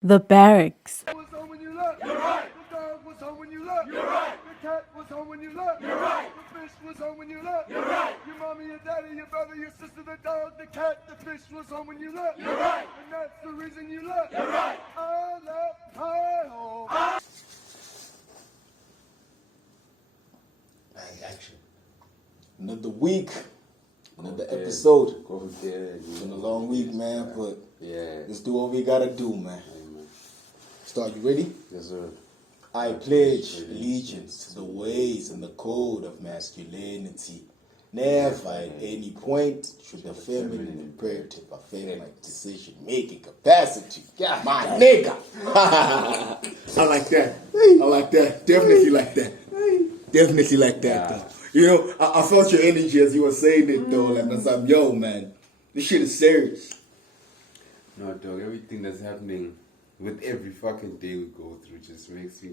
The Barracks. Was home when you left. You're right. The dog was home when you left. You're right. The cat was home when you left. You're right. The fish was home when you left. You're right. Your mommy, your daddy, your brother, your sister, the dog, the cat, the fish was home when you left. You're right. And that's the reason you left. You're right. I left my home. Action. Another week, another episode. It's been a long week, man, but let's do what we gotta do, man. Start, you ready? Yes, sir. I pledge allegiance to the ways and the code of masculinity. Never at any point should the feminine imperative affect my decision-making capacity. My nigga! I like that. I like that. Definitely like that. Definitely like that, though. You know, I felt your energy as you were saying it, though. Like, I was yo, man, this shit is serious. No, dog, everything that's happening with every fucking day we go through just makes me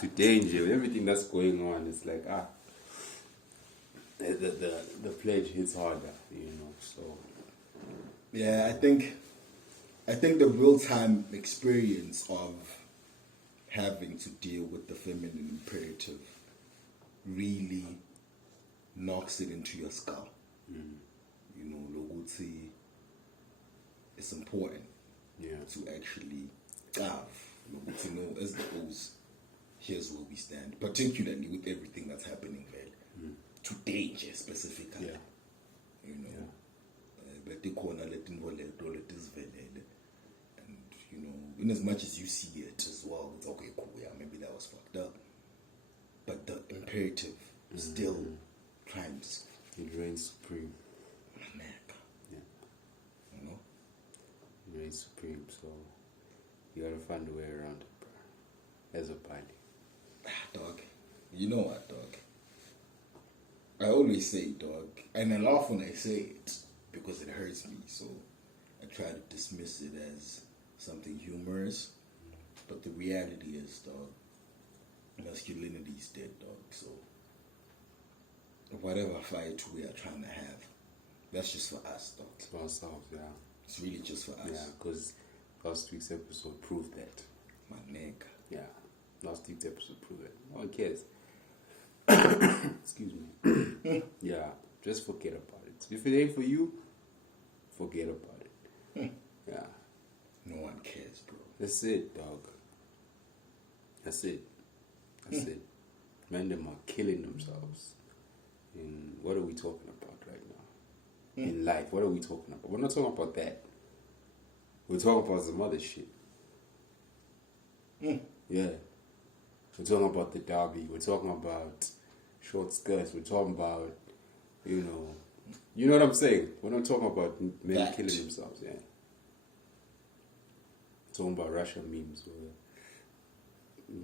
to danger. Everything that's going on, it's like, the pledge hits harder, you know, so. Yeah, I think the real-time experience of having to deal with the feminine imperative really knocks it into your skull. You know, lokuthi, it's important to actually lokuthi know as the O's, here's where we stand, particularly with everything that's happening there. Today, specifically. You know, but and you know, in as much as you see it as well, it's okay, cool, yeah, maybe that was fucked up. But the imperative still triumphs. It reigns supreme. Neck. Yeah. You know? It reigns supreme, so you gotta find a way around it, bro. As a pilot. Dog. You know what, dog? I always say, dog, and I laugh when I say it because it hurts me, so I try to dismiss it as something humorous. But the reality is, dog, masculinity is dead, dog. So whatever fight we are trying to have, that's just for us, dog. It's for ourselves, yeah. It's really just for us. Yeah, because last week's episode proved that. My nigga. Yeah, last week's episode proved it. No one cares. Excuse me. Yeah, just forget about it. If it ain't for you, forget about it. Yeah. No one cares, bro. That's it, dog. That's it. That's it. Men, them are killing themselves. In what are we talking about right now? In life, what are we talking about? We're not talking about that. We're talking about some other shit. Yeah. We're talking about the derby. We're talking about short skirts. We're talking about, you know what I'm saying? We're not talking about men That. killing themselves, yeah. We're talking about Russian memes.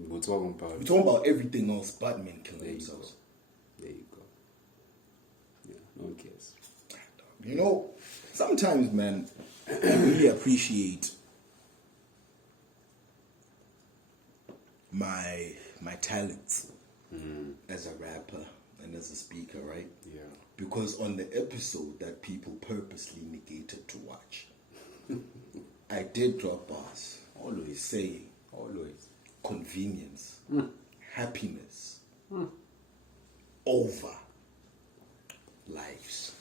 We're talking about... We're talking about everything else but men killing There you themselves. go. There you go. Yeah, no one cares. You know, sometimes, man, I really appreciate my talents as a rapper and as a speaker, right? Yeah. Because on the episode that people purposely negated to watch, I did drop bars, always saying, Always. convenience, happiness, over lives.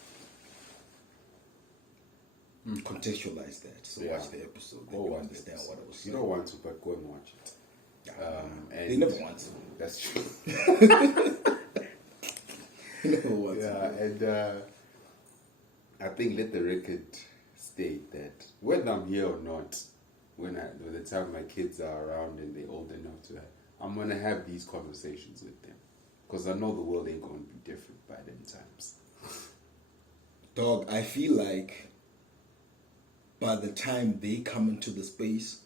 Contextualize that. So Yeah. watch the episode. Then Go you watch understand it. what I was You saying. don't want to, but go and watch it. They never want to. That's true. They never want to. Yeah, and I think let the record state that whether I'm here or not, by the time my kids are around and they're old enough to, I'm gonna have these conversations with them, because I know the world ain't gonna be different by them times. Dog, I feel like by the time they come into the space,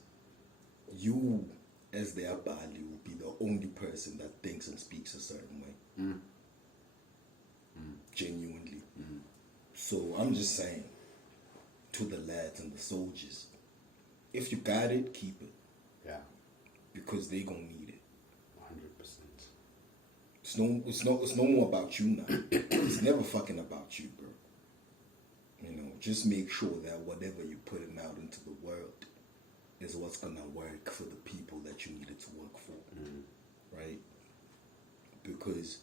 you, as their Bali, will be the only person that thinks and speaks a certain way. Genuinely. So I'm just saying to the lads and the soldiers, if you got it, keep it. Yeah, Because they gonna need it. 100%. It's no more about you now. It's never fucking about you, bro. You know, just make sure that whatever you're putting out out into the world is what's going to work for the people that you need it to work for, right? Because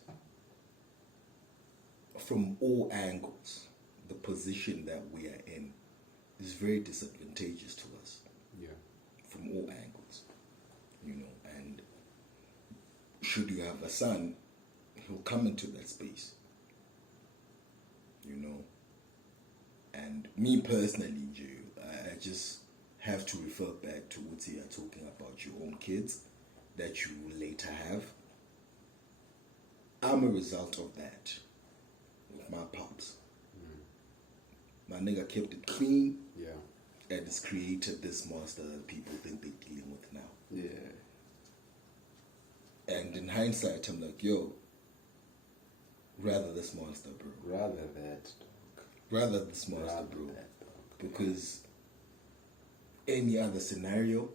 from all angles, the position that we are in is very disadvantageous to us. Yeah. From all angles, you know, and should you have a son, he'll come into that space, you know. And me personally, Joe, I just have to refer back to what you are talking about, your own kids that you will later have. I'm a result of that with my pops. My nigga kept it clean. Yeah. And it's created this monster that people think they're dealing with now. Yeah. And in hindsight, I'm like, yo, rather this monster, bro. Rather that, dog. Rather this monster, Rather bro. that, dog. Because any other scenario,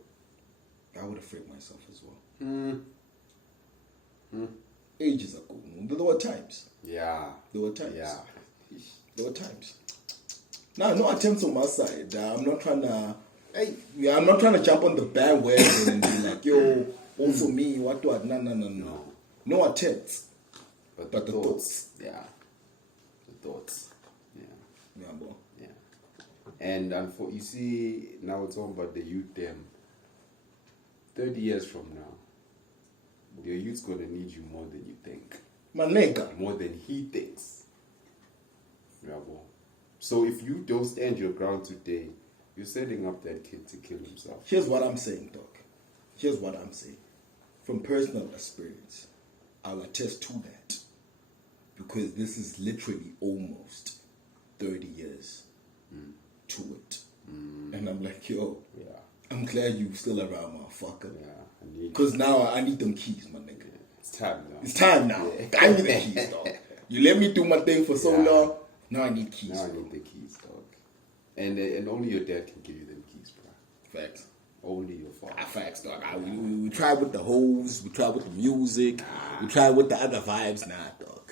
I would have freaked myself as well. Ages ago. There were times. Yeah. There were times. Yeah. There were times. Now, no attempts on my side. I'm not trying to. I'm not trying to jump on the bandwagon and be like, yo, also me, what do I? No. No attempts. But the thoughts. Yeah. The thoughts. Yeah. Yeah, bro. Yeah. And you see, now we're talking about the youth them. 30 years from now, your youth's gonna need you more than you think. My nigga. More than he thinks. Yeah, bro. So if you don't stand your ground today, you're setting up that kid to kill himself. Here's what I'm saying, Doc. Here's what I'm saying. From personal experience, I'll attest to that. Because this is literally almost 30 years to it. And I'm like, yo, Yeah. I'm glad you still around, motherfucker. Yeah. Because now I need them keys, my nigga. It's time now. It's time now. Yeah. I need the keys, dog. You let me do my thing for so Yeah. long. Now I need keys. Now I bro. need the keys, dog. And only your dad can give you them keys, bro. Facts. Only your father. Facts, dog. We tried with the hoes. We tried with the music. We tried with the other vibes. Nah, dog.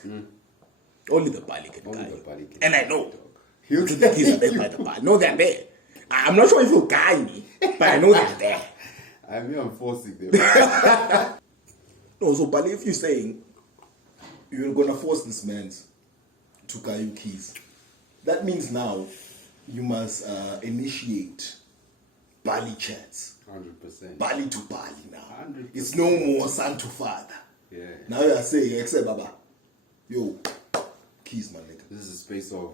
Only the body can Only guide. the body can And I guide, know. dog. He'll get the keys are there by the body. Know they're there. I'm not sure if he'll guide me, but I know they're there. I'm here enforcing them. No, so but if you're saying you're gonna force this man to guide you keys, that means now you must initiate Bali chats. 100%. Bali to Bali now. 100%. It's no more son to father. Yeah. Now you are saying, except Baba, yo, keys, my nigga. This is a space of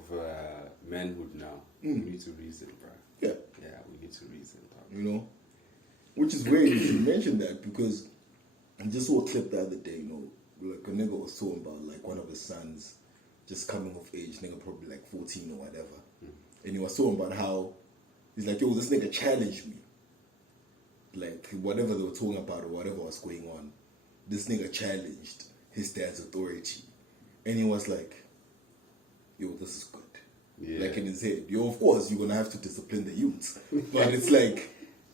manhood now. We need to reason, bro. Yeah, Yeah, we need to reason, dog. you know, which is weird you should mention that because I just saw a clip the other day, you know, like a nigga was talking about like one of his sons just coming of age, nigga probably like 14 or whatever. And he was talking about how he's like, yo, this nigga challenged me. Like whatever they were talking about or whatever was going on, this nigga challenged his dad's authority. And he was like, yo, this is good. Yeah. Like in his head, yo, of course you're gonna have to discipline the youths. But it's like,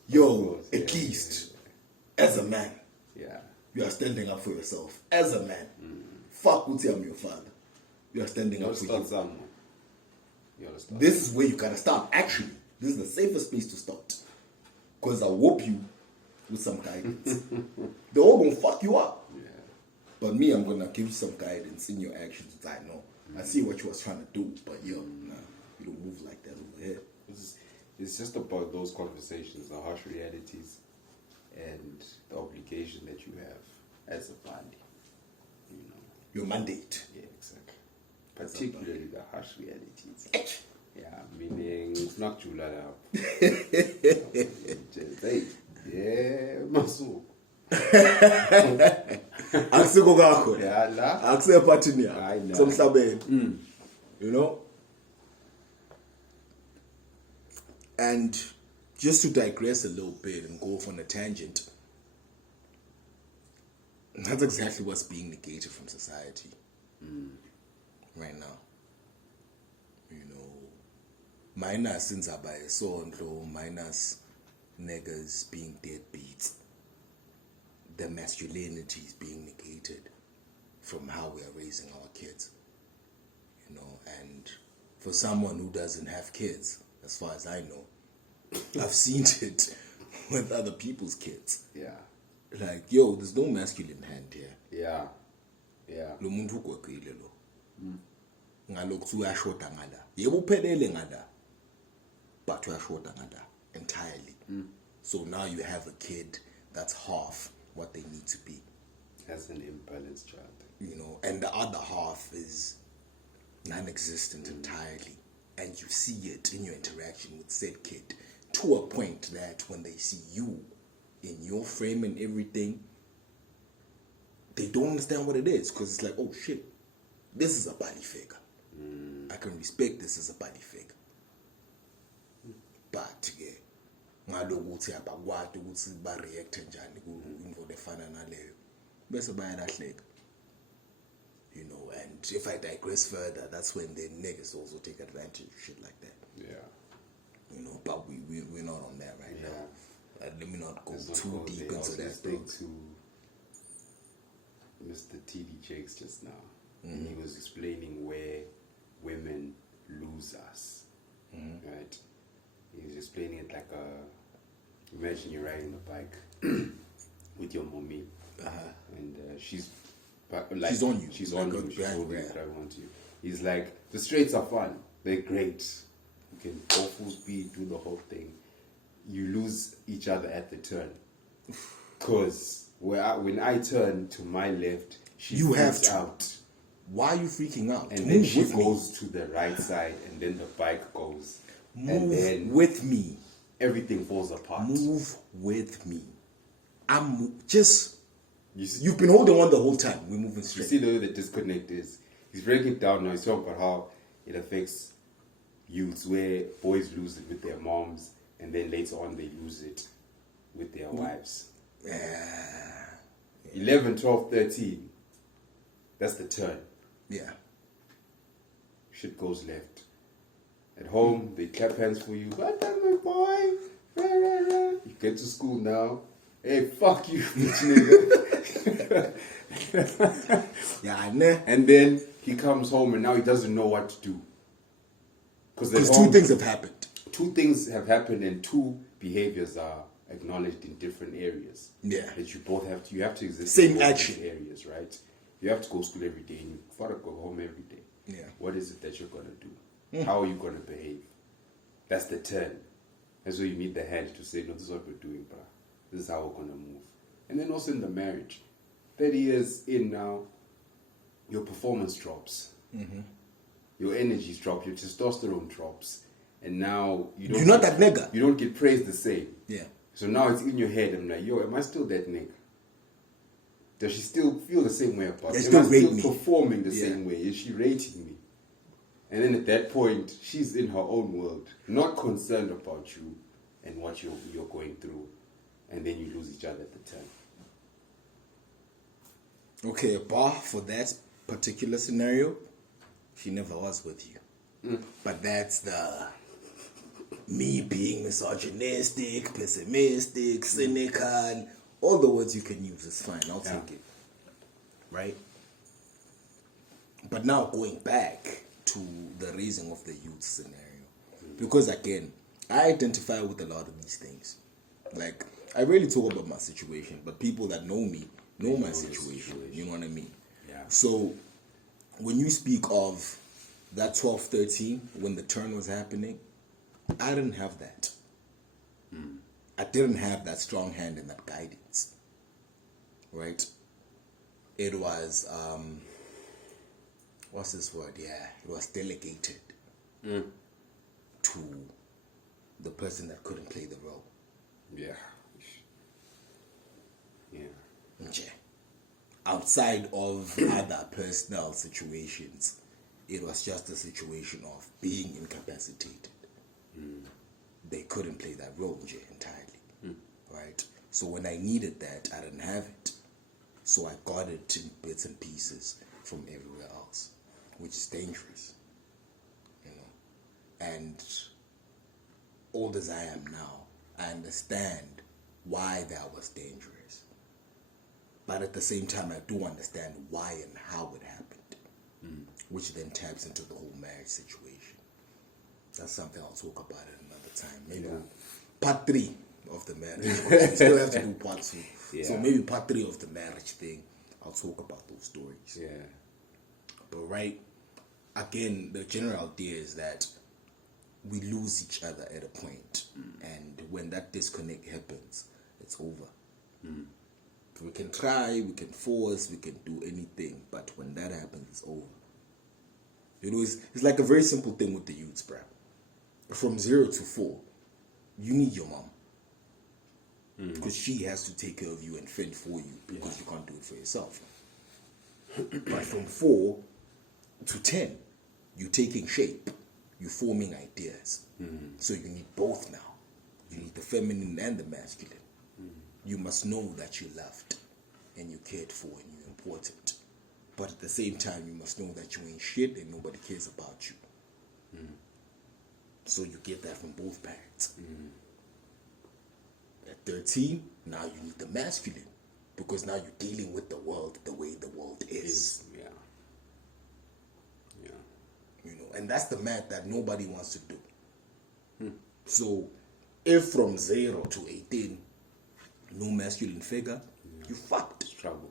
yo, course, at yeah, least, as a man, Yeah. you are standing up for yourself. As a man. Fuck Uti, I'm your father. You are standing You up gotta for start you. somewhere. You gotta start. This is where you gotta start. Actually, this is the safest place to start. Because I'll whoop you with some guidance. They're all gonna fuck you up. Yeah. But me, I'm gonna give you some guidance in your actions. I know. I see what you was trying to do, but yo, nah, you don't move like that over here. It's just about those conversations, the harsh realities, and the obligation that you have as a body. You know. Your mandate. Yeah, exactly. Particularly the harsh realities. Yeah, meaning it's not you let up. Hey, yeah, masu. Akusiko kakho. Yeah, la. Akusephathini Hayi, yakho. nah. Somhlabeni. You know? And just to digress a little bit and go off on a tangent, that's exactly what's being negated from society right now. You know, minus inzaba yesondlo, minus niggas being deadbeats, the masculinity is being negated from how we are raising our kids. You know, and for someone who doesn't have kids, as far as I know, I've seen it with other people's kids. Yeah. Like, yo, there's no masculine hand here. Yeah. Yeah. Lo muntu ugwegile lo. Ngalokhu uyashoda ngala. Yebo uphelele ngala. But uyashoda ngala entirely. So now you have a kid that's half what they need to be. As an imbalanced child. You know, and the other half is non-existent entirely. And you see it in your interaction with said kid to a point that when they see you in your frame and everything, they don't understand what it is, because it's like, oh shit, this is a body figure. I can respect this as a body figure. But yeah, ngalokuthi abakwadi ukuthi ba react njani into efana naleyo bese bayalahleka. You know, and if I digress further, that's when the niggas also take advantage of shit like that. Yeah. You know, but we're not on that right now. Let me not go Let's too not go deep there. into I was that. listening to Mr. TD Jakes just now. And he was explaining where women lose us. Right? He was explaining it like imagine you're riding a bike with your mommy. And she's on you. She's on you. She's holding you, grabbing onto you. He's like, the straights are fun. They're great. You can go full speed, do the whole thing. You lose each other at the turn. Because when I turn to my left, she freaks out. Why are you freaking out? And then she goes to the right side, and then the bike goes. And then with me. Everything falls apart. Move with me. I'm just... You've been holding on the whole time. We're moving straight. You see the way the disconnect is. He's breaking it down now. He's talking about how it affects youths, where boys lose it with their moms, and then later on they lose it with their wives. 11, 12, 13. That's the turn. Yeah. Shit goes left. At home, they clap hands for you. Well done, my boy. You get to school now. Hey, fuck you, bitch nigga. Yeah, I know. And then he comes home and now he doesn't know what to do. Because two things have happened. Two things have happened and two behaviors are acknowledged in different areas. Yeah. That you both have to, you have to exist Same in both action. these areas, right? You have to go to school every day and you've got to go home every day. Yeah. What is it that you're going to do? How are you going to behave? That's the turn. That's where you need the hand to say, no, this is what we're doing, bruh. This is how we're going to move. And then also in the marriage, 30 years in now, your performance drops. Your energies drop, your testosterone drops. And now you're not that nigga. You don't get praised the same. Yeah. So now it's in your head. I'm like, yo, am I still that nigga? Does she still feel the same way about me? Am I still performing the same way? Is she rating me? And then at that point, she's in her own world, not concerned about you and what you're going through. And then you lose each other at the turn. Okay, bar for that particular scenario, she never was with you. But that's the me being misogynistic, pessimistic, cynical, all the words you can use is fine. I'll take it. Right? But now going back to the raising of the youth scenario. Because again, I identify with a lot of these things. Like, I really talk about my situation, but people that know me know my situation. You know what I mean? Yeah. So, when you speak of that 12, 13, when the turn was happening, I didn't have that. I didn't have that strong hand and that guidance. Right? It was, what's this word? Yeah, it was delegated to the person that couldn't play the role. Yeah. Yeah. Okay. Outside of other personal situations, it was just a situation of being incapacitated. They couldn't play that role entirely. Right? So when I needed that, I didn't have it. So I got it in bits and pieces from everywhere else, which is dangerous. You know? And old as I am now, I understand why that was dangerous. But at the same time, I do understand why and how it happened, which then taps into the whole marriage situation. That's something I'll talk about at another time. Maybe part 3 of the marriage. We still have to do part 2. Yeah. So maybe part 3 of the marriage thing, I'll talk about those stories. Yeah. But right, again, the general idea is that we lose each other at a point, and when that disconnect happens, it's over. We can try, we can force, we can do anything, but when that happens, it's over. You know, it's like a very simple thing with the youths, bro. From 0 to 4, you need your mom. Because she has to take care of you and fend for you, because you can't do it for yourself. But from 4 to 10, you're taking shape. You're forming ideas. So you need both now. You need the feminine and the masculine. You must know that you're loved and you're cared for and you're important. But at the same time, you must know that you ain't shit and nobody cares about you. So you get that from both parents. At 13, now you need the masculine, because now you're dealing with the world the way the world is. Yeah. You know, and that's the math that nobody wants to do. So if from 0 to 18, no masculine figure, you fucked. Trouble.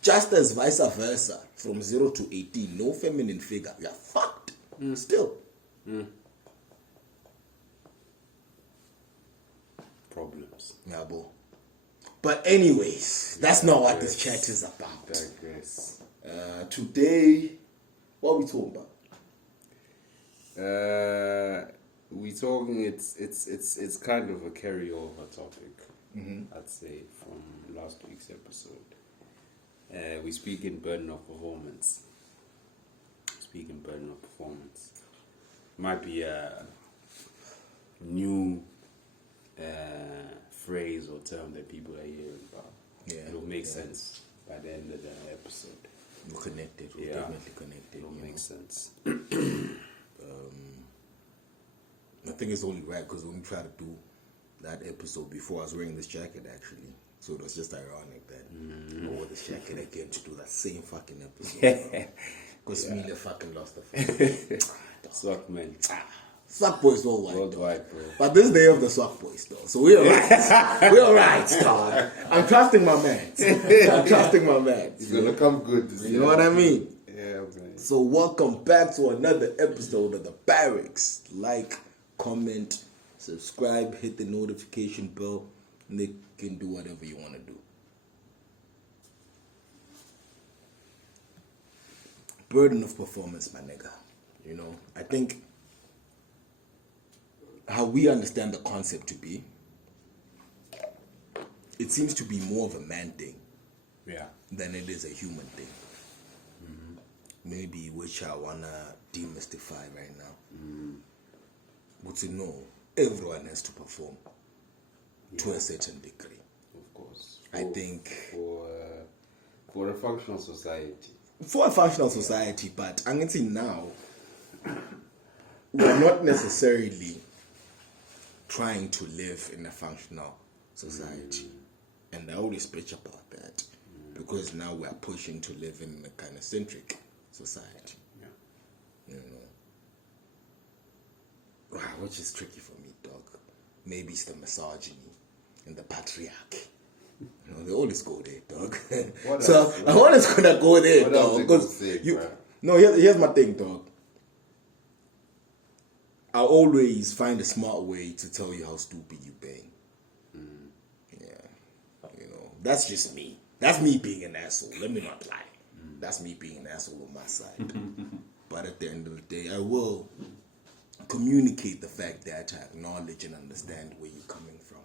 Just as vice versa, from 0 to 18, no feminine figure, you're fucked. Still. Problems. Yeah, bro. But anyways, that's not what this chat is about. Digress. Today, what are we talking about? We talking. It's kind of a carryover topic. I'd say from last week's episode. We speak in burden of performance. Might be a new phrase or term that people are hearing about. Yeah, It'll make sense by the end of the episode. We're connected. We're definitely connected. It'll make sense. I think it's only right because when we tried to do that episode before, I was wearing this jacket actually. So it was just ironic that I wore this jacket again to do that same fucking episode. Because Mila fucking lost the fucking Suck, man. Swag boys worldwide, Worldwide, bro. But this day of the swag boys though. So we're alright. We're alright, dog. I'm trusting my man. It's gonna come good. You know what I mean? Yeah, man. So welcome back to another episode of the Barracks. Like, comment, subscribe, hit the notification bell, and they can do whatever you want to do. Burden of performance, my nigga. You know, I think how we understand the concept to be, it seems to be more of a man thing than it is a human thing. Maybe which I wanna demystify right now. But to know everyone has to perform to a certain degree. Of course. I think for a functional society. For a functional society, but I'm going to say now, we're not necessarily trying to live in a functional society. And I always bitch about that. Because now we're pushing to live in a kind of centric society. You know. Which is tricky for me, dog. Maybe it's the misogyny and the patriarchy. You know, they always go there, dog. So I'm always gonna go there, dog. Because here's my thing, dog. I always find a smart way to tell you how stupid you being. Yeah, you know, that's just me. That's me being an asshole. Let me not lie. That's me being an asshole on my side. But at the end of the day, I will communicate the fact that I acknowledge and understand where you're coming from.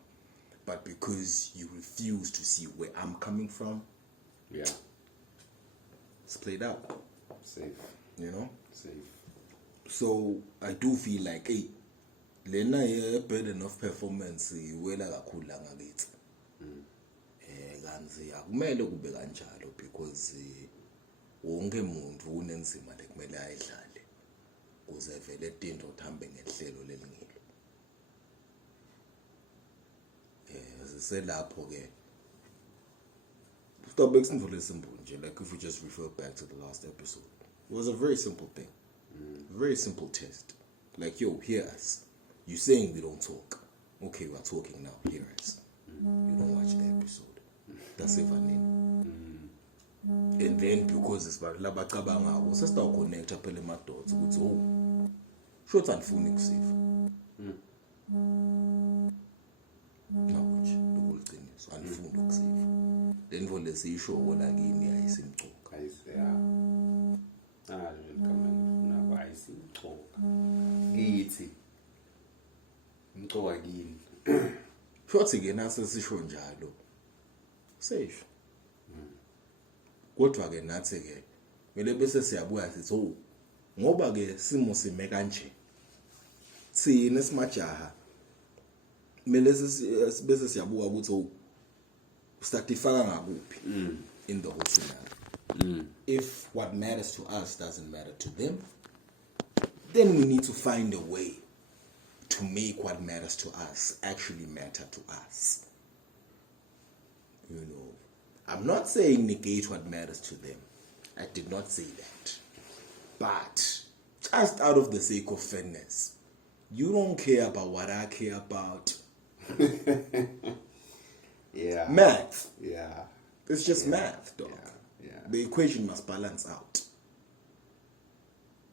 But because you refuse to see where I'm coming from, it's played out. Safe. You know? Safe. So I do feel like, hey, lena ye burden of performance iwela kakhulu la ngakithi. Kanzi akumele kube kanjalo because wonke umuntu unenzima lekumele ayidlale ukuze vele into uthambe ngehlelo lelingilo. Selapho ke stop exindule simple nje, like if we just refer back to the last episode. It was a very simple thing. Very simple test. Like, yo, hear us. You saying we don't talk. okay, we're talking now, hearers. You don't watch the episode. That's evening. And then because it's about labacabanga, we just start connect up in my dots. It's oh, short and phonic safe. No, the whole thing is unphonic safe. Then for the say show what again, I seem to. I say, I don't come and now I see talk. Gitty. Go again. Short again, as a session jalo. Safe. Kodwa ke nathi ke mele bese siyabuya sithi oh ngoba ke simo sime kanje sine simajaha mele bese siyabuka ukuthi oh statifaka ngakuphi in the whole scenario. If what matters to us doesn't matter to them, then we need to find a way to make what matters to us actually matter to us. You know, I'm not saying negate what matters to them. I did not say that. But just out of the sake of fairness, you don't care about what I care about. Yeah. Math. Yeah. It's just math, dog. Yeah. The equation must balance out.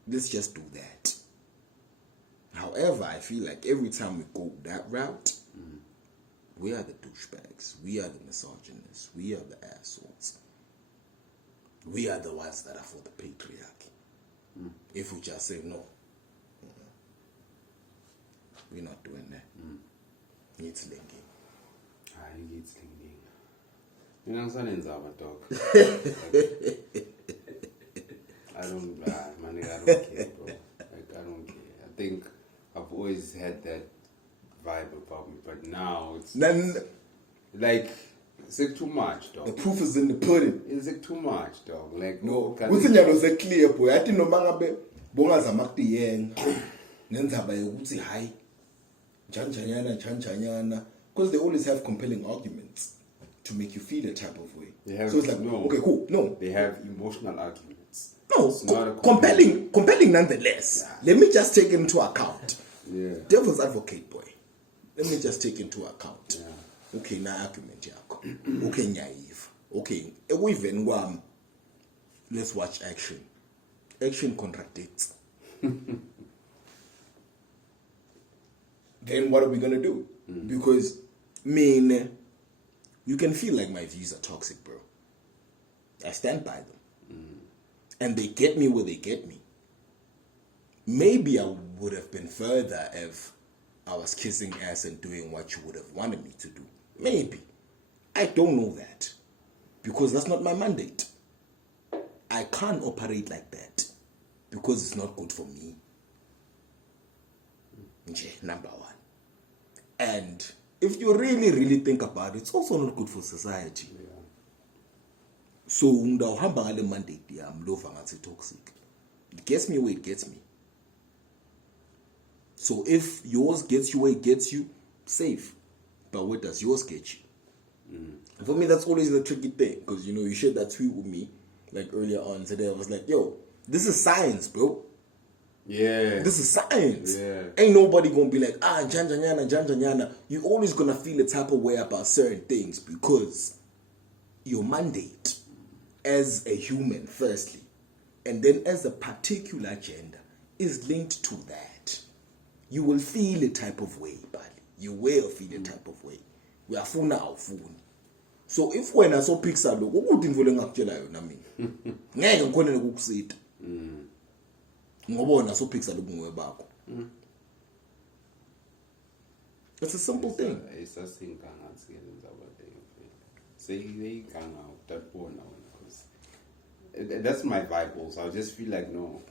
Let's just do that. However, I feel like every time we go that route, we are the douchebags. We are the misogynists. We are the assholes. We are the ones that are for the patriarchy. If we just say no, we're not doing that. It's linking. It's linking. You know, something's our dog. I don't care, bro. Like, I don't care. I think I've always had that vibe about me, but now it's like it's like too much, dog. The proof is in the pudding. It's like too much, dog. Like No, what's in your clear boy? I think no mangabe bonga zamakti yen. Nenzaba yokuthi hi. Chanchanyana. Because they always have compelling arguments to make you feel a type of way. So it's like, no. Okay, cool. No. They have emotional arguments. No, It's not a compelling nonetheless. Yeah. Let me just take into account. Yeah. Devil's advocate, boy. Let me just take into account. Yeah. Okay, na argument yakho. Okay, naive. Okay, even let's watch action. Action contradicts. Then what are we gonna do? Because you can feel like my views are toxic, bro. I stand by them. And they get me where they get me. Maybe I would have been further if I was kissing ass and doing what you would have wanted me to do. Maybe. I don't know that. Because that's not my mandate. I can't operate like that. Because it's not good for me. Number one. And if you really think about it, it's also not good for society. Yeah. So ungawuhamba ngale mandate yami lo vangathi toxic. It gets me where it gets me. So if yours gets you where it gets you, safe. But where does yours get you? For me, that's always the tricky thing. Because, you know, you shared that tweet with me, like earlier on today. I was like, yo, this is science, bro. Yeah. This is science. Yeah. Ain't nobody gonna be like, janjanyana. You're always gonna feel a type of way about certain things because your mandate as a human, firstly, and then as a particular gender is linked to that. You will feel a type of way, buddy. You will feel a type of way. We are full now, full. So if when I saw Pixar, look, what would involve actually? I mean, ngeke ngikhona ukukusita. Ngoba so Pixar look ngowe bakho. It's a simple thing. It's a thing that's my vibe also. I just feel like no.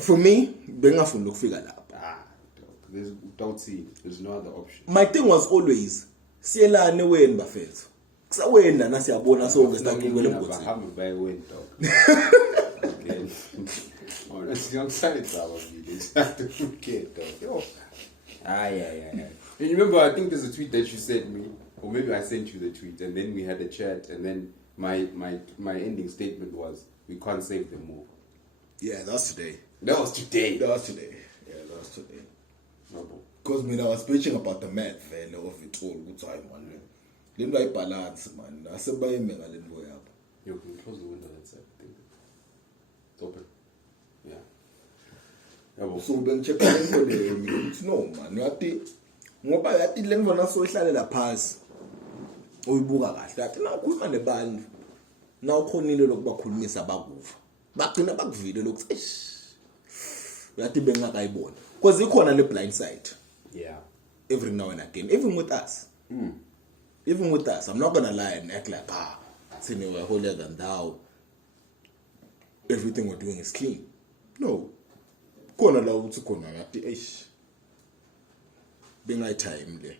For me, bengafuna ukufika lapha. There's no other option. My thing was always siyelane wena bafethu. Kusawena nasiyabona sonke sitaqhubela emgotsi. Bahamba bayiwena dog. Okay. Honestly, I'm sorry about it. I have to forget dog. Yeah. And you remember, I think there's a tweet that you sent me, or maybe I sent you the tweet, and then we had a chat, and then my ending statement was, we can't save them all. Yeah, that's today. That was today. Yeah, that was today. No, Because when I was preaching about the math value of it all, good time, man. Then I balance, man. I said, buy me a little way up. You can close the window that side. I think it's open. Yeah. So when check no man, yathi ngoba yathi le ngivona so ihlalela phansi uyibuka kahle yathi na ukhuluma nebantu na ukhonile lokuba khulumisa abakuva bagcina bakuvile lokuthi yathi bengakayibona because ikhona le blind side. Yeah. Every now and again, even with us. Even with us, I'm not gonna lie and act like we're holier than thou. Everything we're doing is clean. No. Kona la uthi kona yathi eish. Benga time le.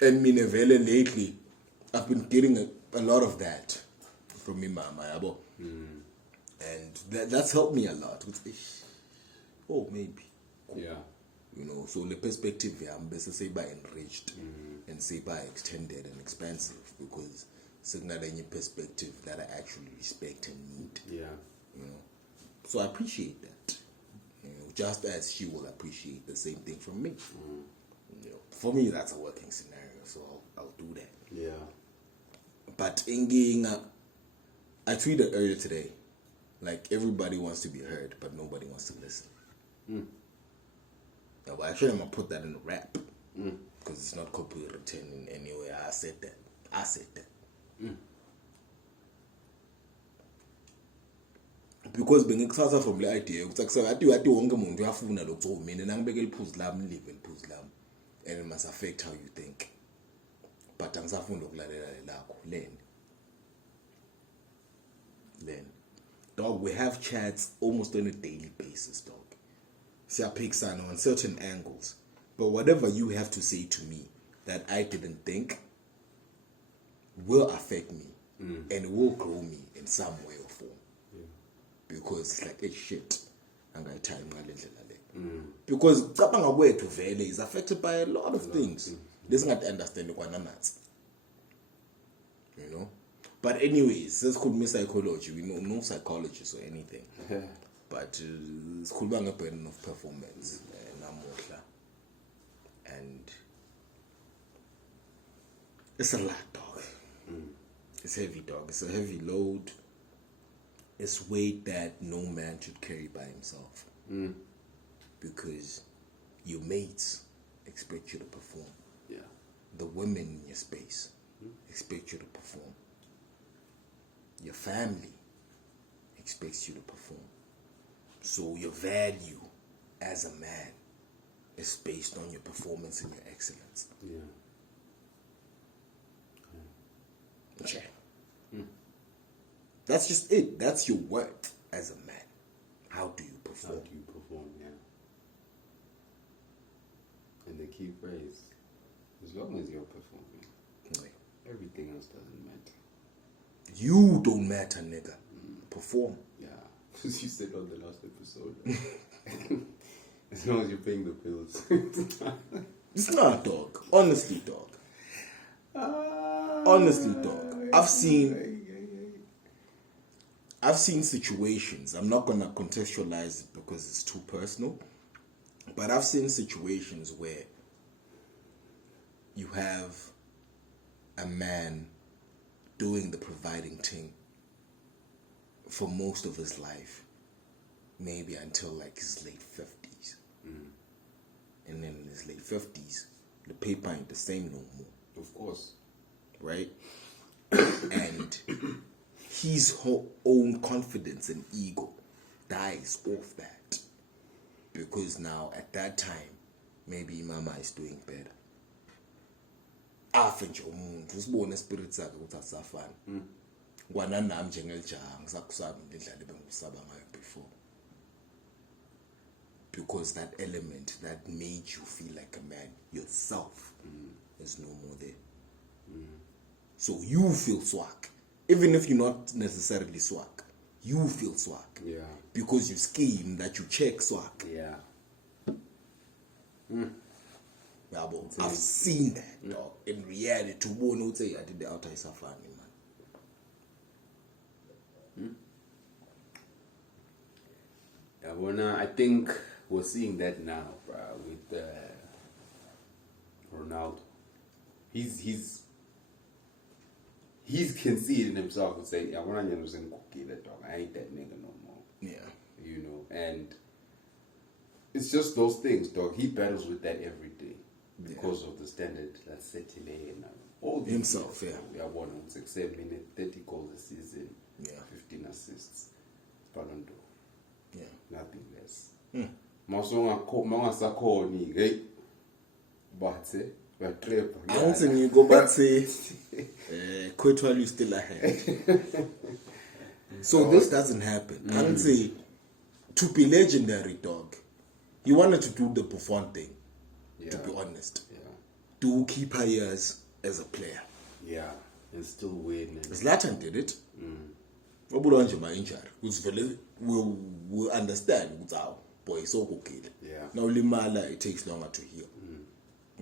And mina vele lately I've been getting a lot of that from me mama yabo. And that's helped me a lot. Eish. Oh maybe. Yeah. You know, so the perspective I'm best say by enriched and say by extended and expansive because it's not any perspective that I actually respect and need. Yeah. You know. So I appreciate that. You know, just as she will appreciate the same thing from me. You know, for me that's a working scenario, so I'll do that. Yeah. But I tweeted earlier today, like everybody wants to be heard, but nobody wants to listen. Yeah, well, actually, I'm gonna put that in a rap because it's not copywritten in any way. I said that. Because being excited from the idea, it's like so. I do wonke umuntu uyafuna lokho mina nangibeke iliphuzu lami live iliphuzu lami, and it must affect how you think. But angisafunda ukulalela lakho then. Dog, we have chats almost on a daily basis, dog. Siyaphikisana on certain angles, but whatever you have to say to me that I didn't think will affect me and will grow me in some way or form. Because it's like it's shit. Because cabanga kwethu vele is affected by a lot of things. This not understanding kwananathi. You know? But anyways, this could be psychology. We know no psychologists or anything. But it's cool bang a burden of performance and it's a lot, dog. It's heavy, dog. It's a heavy load. It's weight that no man should carry by himself. Because your mates expect you to perform. Yeah. The women in your space expect you to perform. Your family expects you to perform. So your value as a man is based on your performance and your excellence. Yeah. Okay. That's just it. That's your worth as a man. How do you perform? How do you perform, yeah. And the key phrase, as long as you're performing, everything else doesn't matter. You don't matter, nigga. Perform. Yeah. As you said on the last episode. As long as you're paying the bills. It's not, dog. Honestly, dog. Honestly, dog. I've seen situations. I'm not gonna contextualize it because it's too personal. But I've seen situations where you have a man doing the providing thing for most of his life, maybe until like his late 50s. And then in his late 50s, the paper ain't the same no more. Of course. Right? And his own confidence and ego dies off that. Because now, at that time, maybe mama is doing better. Afe nje umuntu usibone spirit sakhe ukuthi asafana. Kwana nami njengelijaha ngisakusaba indlela ebengusaba ngayo before. Because that element that made you feel like a man yourself is no more there. So you feel swag. Even if you're not necessarily swag, you feel swag. Yeah. Because you scheme that you check swag. Yeah. I've seen that, dog. In reality, to one say I did the outer safari, man. I think we're seeing that now, bro, with Ronaldo. He's can see it in himself and say, I want to dog. I ain't that nigga no more. Yeah. You know, and it's just those things, dog. He battles with that every day because of the standard that's set in and all these himself. years. Yeah, 7 minutes, 30 goals a season, 15 assists, Ballon d'Or. Yeah, nothing less. Masonga hey, but I don't think you go back say, quit while you still ahead. So this doesn't happen. I don't say, to be legendary, dog, you wanted to do the Buffon thing, to be honest. Yeah. To keep her years as a player. Yeah, and still win. Zlatan did it. We'll understand boy, so okay. Yeah. Now Limala, it takes longer to heal.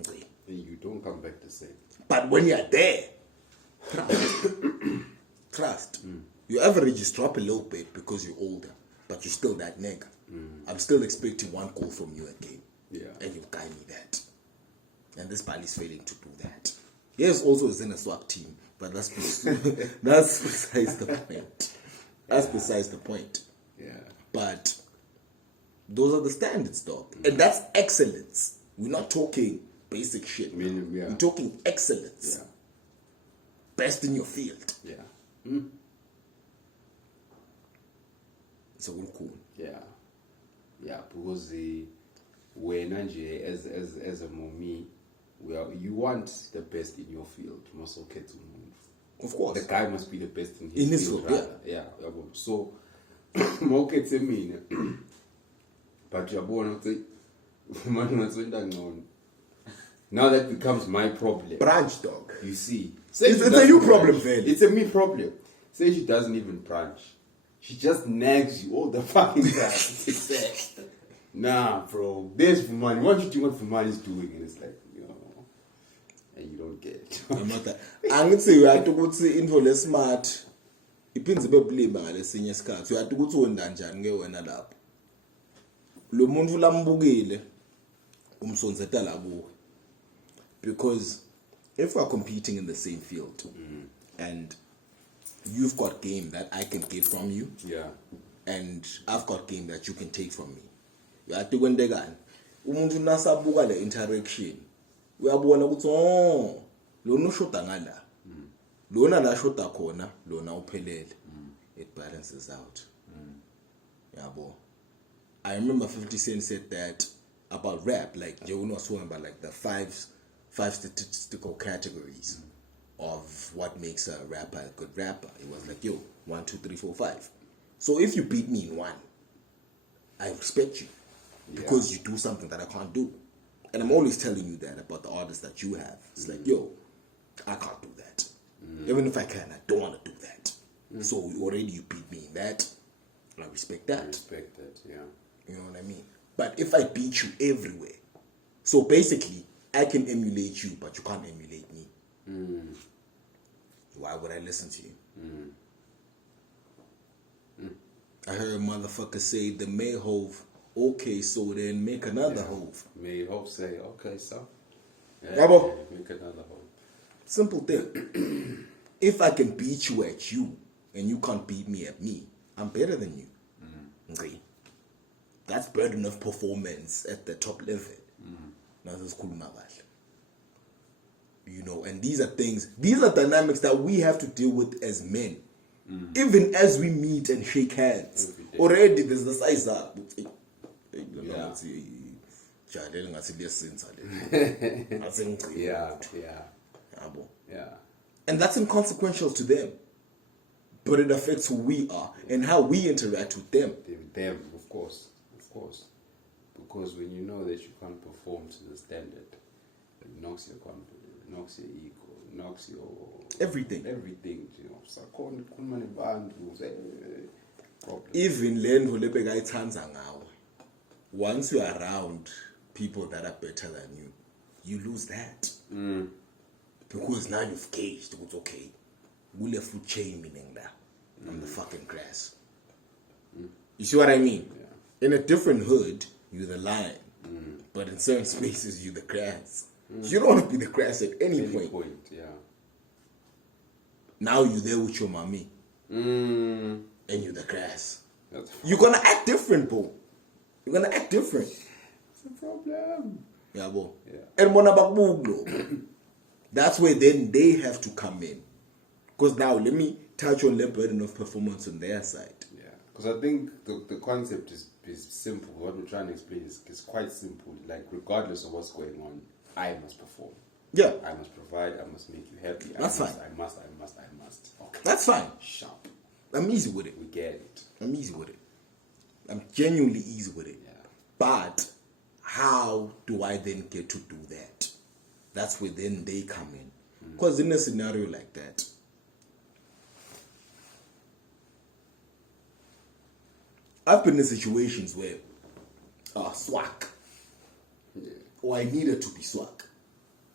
Okay. And you don't come back the same. But when you're there, trust. Your averages drop a little bit because you're older, but you're still that nigga. I'm still expecting 1 goal from you a game. Yeah. And you've given me that. And this pal is failing to do that. Yes, also is in a swag team, but that's besides the point. That's besides the point. Yeah. But those are the standards, dog. And that's excellence. We're not talking basic shit. We're talking excellence. Yeah. Best in your field. Yeah. It's all cool. Yeah. Yeah, because when as a mommy, you want the best in your field. You must okay to move. Of course. The guy must be the best in his field. Yeah. So okay to me. But you're born now that becomes my problem. Branch, dog. You see. It's a you problem, then. It's a me problem. Say she doesn't even branch. She just nags you all the fucking time. Nah, bro. There's for money. What do you think what for money is doing? And it's like, and you don't get it. I'm not that. I'm going to say, we have to go to info less smart. Iphindze beblame ngalesinye isikhathi uyathi ukuthi wenda njani ke wena lapho lo muntu lambukile umsonzeta la kuwe because if we're competing in the same field and you've got game that I can get from you and I've got game that you can take from me uyathi kwendekani umuntu nasabuka le interaction uyabona ukuthi lona ushoda ngala lona la shoda khona lona uphelele it balances out yabo I remember 50 Cent said that about rap like nje unoswamba about like the five statistical categories of what makes a rapper a good rapper. It was like 1 2 3 4 5. So if you beat me in one I respect you because you do something that I can't do. And I'm always telling you that about the artists that you have. It's like, I can't do that. Even if I can, I don't want to do that. So already you beat me in that. I respect that. I respect that, yeah. You know what I mean? But if I beat you everywhere, so basically, I can emulate you, but you can't emulate me. Why would I listen to you? I heard a motherfucker say the Mayhove, okay, so then make another hove. Mayhove say, okay, so. Bravo. Make another hove. Simple thing. If I can beat you at you, and you can't beat me at me, I'm better than you. Okay. That's burden of performance at the top level. That's cool, you know, and these are dynamics that we have to deal with as men. Even as we meet and shake hands. Already there's the size up. Yeah. And that's inconsequential to them. But it affects who we are and how we interact with them. Of course. Because when you know that you can't perform to the standard, it knocks your confidence, knocks your ego, knocks your everything. You know. Even lendvo lebekayitsanza ngawe. Once you're around people that are better than you, you lose that. Because now you've gauged what's okay. We'll have food chain meaning that. I'm the fucking grass. You see what I mean? Yeah. In a different hood, you're the lion. But in certain spaces, you're the grass. You don't want to be the grass at any point. Yeah. Now you're there with your mommy. Mm. And you're the grass. That's You're gonna act different, bro. You're gonna act different. a problem. Yeah, bro. Yeah. And monabakbulo. That's where then they have to come in. Because now let me touch on the burden of performance on their side. Yeah. Because I think the concept is simple. What we're trying to explain is quite simple. Like, regardless of what's going on, I must perform. Yeah. I must provide. I must make you happy. That's fine. I must. Okay. That's fine. Sharp. I'm easy with it. We get it. I'm easy with it. I'm genuinely easy with it. Yeah. But how do I then get to do that? That's where then they come in. Because in a scenario like that, I've been in situations where swag. Yeah. Or I needed to be swag.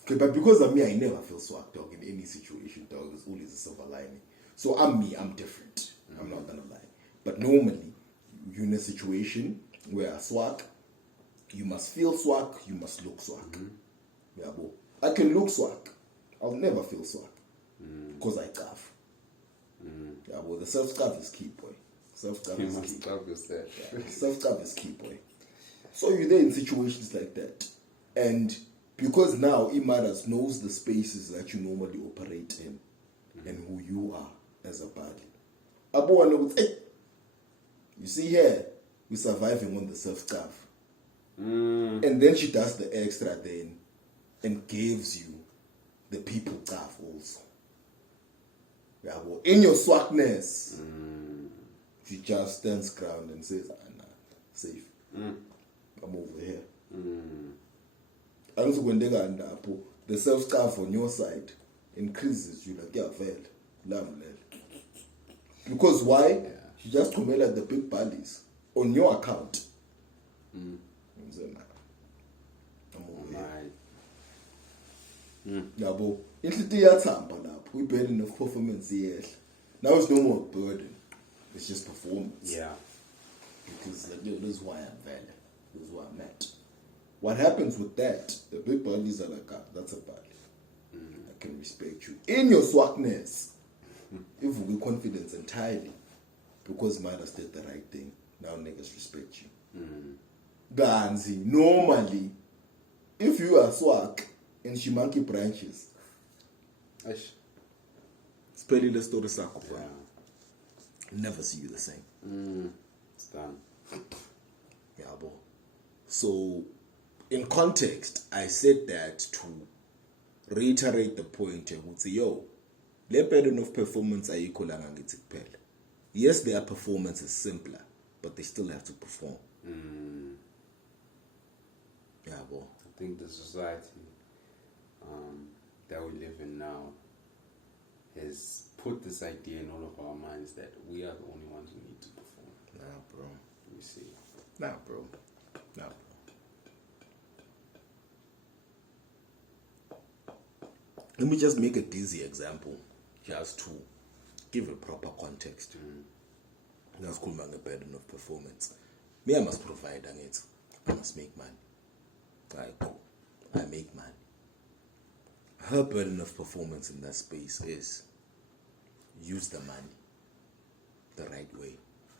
Okay, but because of me, I never feel swag, dog, in any situation, dog. There's always a silver lining. So I'm me, I'm different. I'm not gonna lie. But normally, you're in a situation where swag, you must feel swag, you must look swag. Yeah, bro. I can look swag. I'll never feel swag. Because I carve. Yeah, bro. The self-carve is key, boy. Self-carve You is must key. love yourself. Self-carve is key, boy. So you're there in situations like that. And because now Imaras knows the spaces that you normally operate in and who you are as a body. Abu knows, hey, you see here, we're surviving on the self-carve. And then she does the extra then and gives you the people carve also. Yeah, well, in your swagness, she just stands ground and says, nah, safe. I'm over here. And also when they got the self-carve on your side increases. You like, yeah, fail. Because why? Yeah. She just commit like the big buddies on your account. I'm over here. Yeah, but we burden of performance, yes. Now it's no more burden. It's just performance. Yeah. Because like, yo, this is why I'm valid. This is why I'm at. What happens with that? The big bodies are like, that's a body. I can respect you. In your swagness, if we give confidence entirely, because Midas did the right thing, now niggas respect you. Ganzi, normally, if you are swag and she monkey branches, spell the story sako. Never see you the same. It's done. Yeah, bro. So, in context, I said that to reiterate the point. I would say, yo, le pattern of performance are equal. Yes, their performance is simpler, but they still have to perform. Yeah, bro. I think the society that we live in now has put this idea in all of our minds that we are the only ones who need to perform. Nah, bro. You see. Nah, bro. Nah, bro. Let me just make a dizzy example, just to give a proper context. That's called a burden of performance. Me, I must provide, and it. I must make money. I make money. Her burden of performance in that space is use the money the right way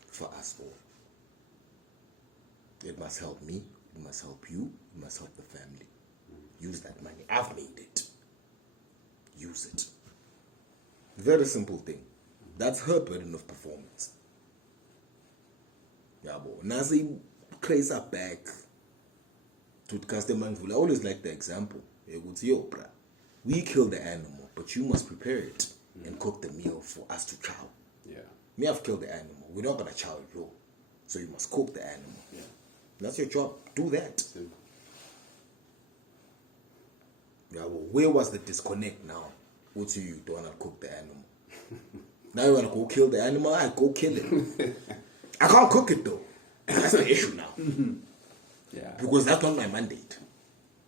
for us all. It must help me, it must help you, it must help the family. Use that money. I've made it. Use it. Very simple thing. That's her burden of performance. Yeah, boy. Nazi crazy back to customer. I always like the example. It would say, yo, bruh, we kill the animal, but you must prepare it and cook the meal for us to chow. Yeah. Me, I've killed the animal. We're not gonna chow it raw. So you must cook the animal. Yeah. That's your job. Do that. Simple. Yeah, well, where was the disconnect now? What do you don't wanna cook the animal? Now you wanna go kill the animal? I go kill it. I can't cook it though. That's the issue now. Yeah. Because that's not my mandate.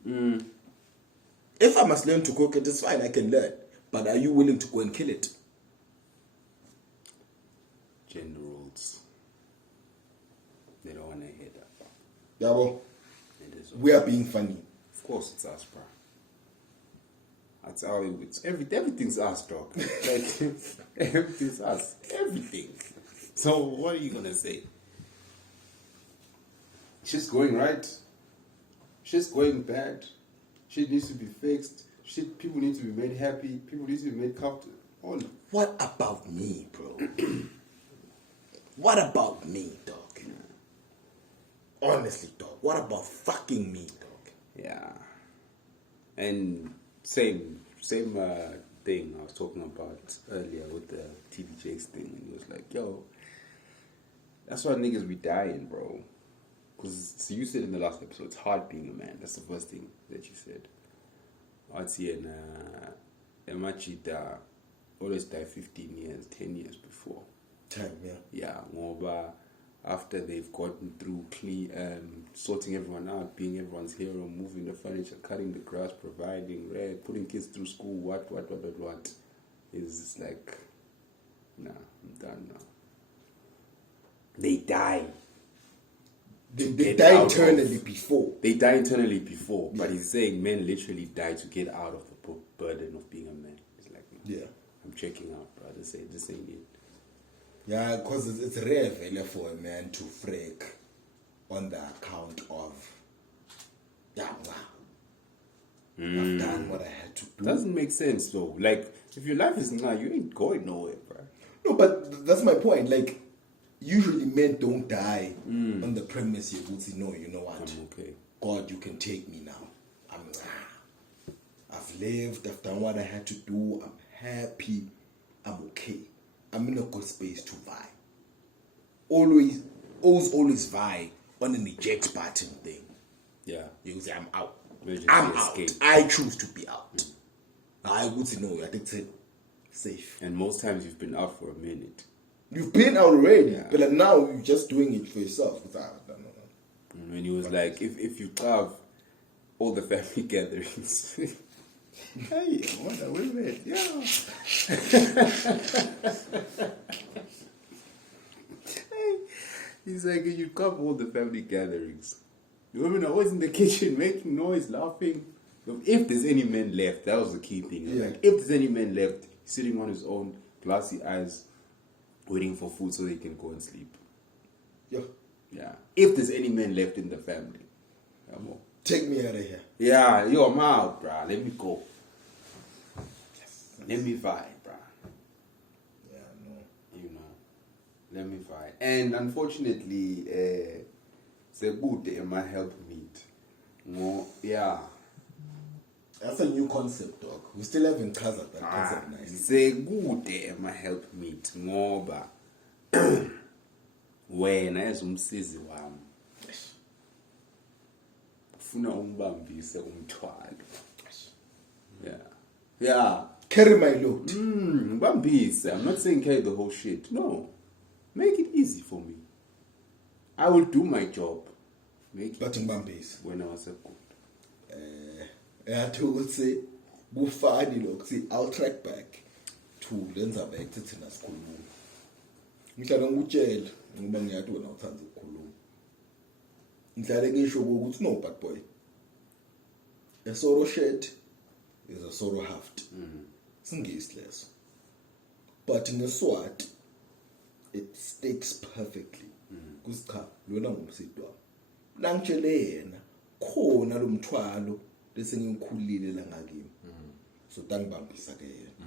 If I must learn to cook it, it's fine, I can learn. But are you willing to go and kill it? Gender roles. They don't want to hear that. Yeah, well, It is. we are being funny. Of course, it's us, bro. That's how it's everything's us, dog. Like everything's us. Everything. So what are you gonna say? Shit's going right. Shit's going bad. Shit needs to be fixed. Shit, people need to be made happy. People need to be made comfortable. All. What about me, bro? What about me, dog? Honestly, dog. What about fucking me, dog? Yeah. And same thing I was talking about earlier with the TD Jakes thing. And he was like, yo, that's why niggas be dying, bro. Because you said in the last episode, it's hard being a man. That's the first thing that you said. I'd see an Machita always die 15 years, 10 years before. Time, yeah. Yeah, more after they've gotten through sorting everyone out, being everyone's hero, moving the furniture, cutting the grass, providing, putting kids through school, what, is like, nah, I'm done now. They die. They die eternally before. They die eternally before, but he's saying men literally die to get out of the burden of being a man. It's like, yeah, I'm checking out, brother. This ain't it. Yeah, because it's rare really for a man to freak on the account of, I've done what I had to do. Doesn't make sense though. Like, if your life is now, you ain't going nowhere, bro. No, but that's my point. Like, usually men don't die on the premise you would say, no, you know what? I'm okay. God, you can take me now. I've lived, I've done what I had to do, I'm happy, I'm okay. I'm in a good space to vie. Always vie on an eject button thing. Yeah. You say, I'm out. Emergency I'm escape. out. I choose to be out. I would say, no, I think it's safe. And most times you've been out for a minute. You've been out already, Yeah. but like now you're just doing it for yourself. No. And when he was like, if you have all the family gatherings. Hey, what a women. Yeah. Hey, he's like, you come all the family gatherings. The women are always in the kitchen making noise, laughing. If there's any men left, that was the key thing. Yeah. Like, if there's any men left, sitting on his own, glassy eyes, waiting for food so they can go and sleep. Yeah. Yeah. If there's any men left in the family, come on. Take me out of here. Yeah, yo, I'm out, bruh. Let me go. Let me vibe, bruh. Yeah, no. You know, let me vibe. And unfortunately, Sebude my help meet. No, yeah. That's a new concept, dog. We still haven't covered that concept nicely. Sebude my help meet. Ngoba wena as umsizi wami ufuna umbambise umthwalo. Yeah. Carry my load. Bambise. I'm not saying carry the whole shit. No. Make it easy for me. I will do my job. Make it But Mbambis. when I was a good. Yathi ukuthi kufani lokuthi I'll track back to lenza back to thina sikhuluma. Ngihlala ngikutshela ngoba ngiyathi wena uthanda ukukhuluma. Ngihlale ngisho ukuthi no bad boy. A sorrow shed is a sorrow haft. Singisi leso. But in the SWAT it stakes perfectly. Kusicha lona ngumsidi wami. Nangitshele yena khona lo mthwalo bese ngikhulile la ngakimi. So tangibambisa ke yena.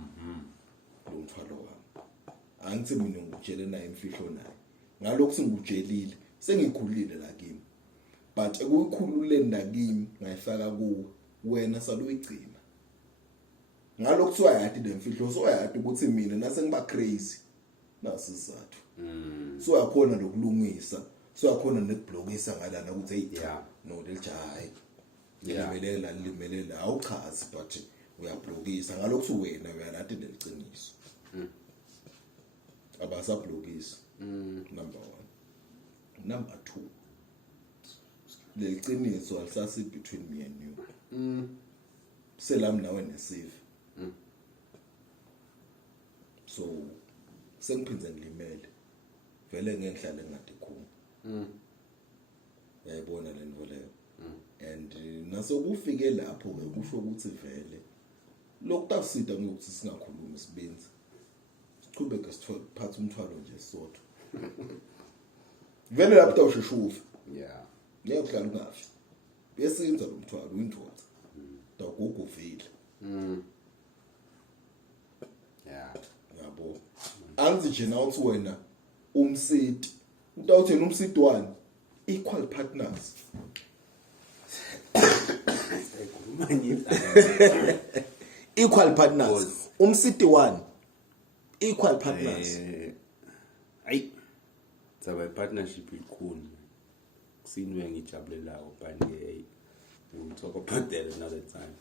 Lo mthwalo wami. Angithi mina ngikutshele naye imfihlo naye. Ngalokho singikutshelile sengikhulile la kimi. But ekukhululeni la kimi ngayifaka kuwe wena saluyigcina. Ngalokho kuthiwa yathi lemfihlo so yathi ukuthi mina nase ngiba crazy nasizathu. So yakhona lokulungisa. So yakhona nekubhlokisa ngalana ukuthi hey Yeah. no lelijayi. Yeah. Limelela awuchazi but uyabhlokisa ngalokho wena uyanathi leliqiniso. Abasablokisa. Number 1. Number 2. Leliqiniso alisasi between me and you. Selam nawe nesave. So sengiphindze ngilimele. Vele ngenhlala engade khona. Yayibona lento leyo. And nasokufike lapho ke kusho ukuthi vele lokutasida ngokuthi singakhulumi sibenzi siqhubeke siphathe umthwalo nje sodwa vele lapho tawusheshufa Yeah. ngeke uhlala ungafi besenza lo mthwalo uyindvodza dagugu vile Yeah. yabo angithi nje na uthi wena umsidi utawuthi yena umsidi wani equal partners equal partners umsidi wani equal partners Ayi. Saba partnership ikhulu. Kusinwe ngijabulelayo but we'll talk about that another time.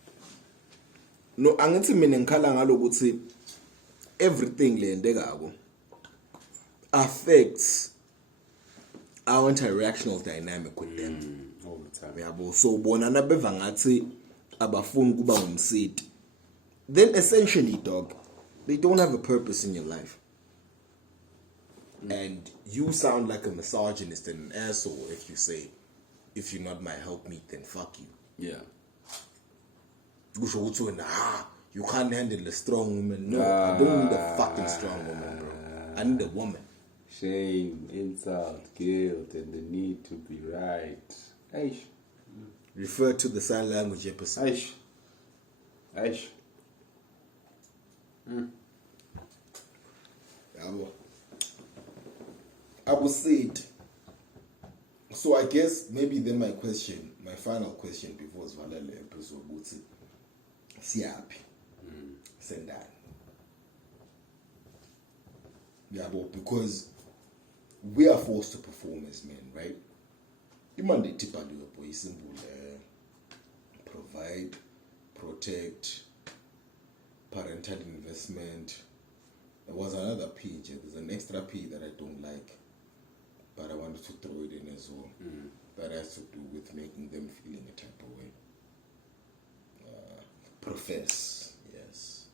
no angithi mina ngikhala ngalokuthi everything leyendekako affects our interactional dynamic with them All the time. yabo so bona nabeva ngathi abafuni kuba ngumsidi then essentially dog they don't have a purpose in your life and you sound like a misogynist and an asshole if you say if you're not my helpmeet then fuck you Yeah. kusho ukuthi wena you can't handle a strong woman no I don't need a fucking strong woman bro I need a woman Shame, insult, guilt, and the need to be right. Aish. refer to the sign language episode Aish. Aish. yabo Abu Said. So I guess maybe then my final question before Svalele episode would say, siyapi, sendani. Yabo, because we are forced to perform as men, right? Imande tipali yopo simple provide, protect, parental investment. There was another P, there's an extra P that I don't like, but I wanted to throw it in as well. That has to do with making them feel in a type of way. Profess, yes.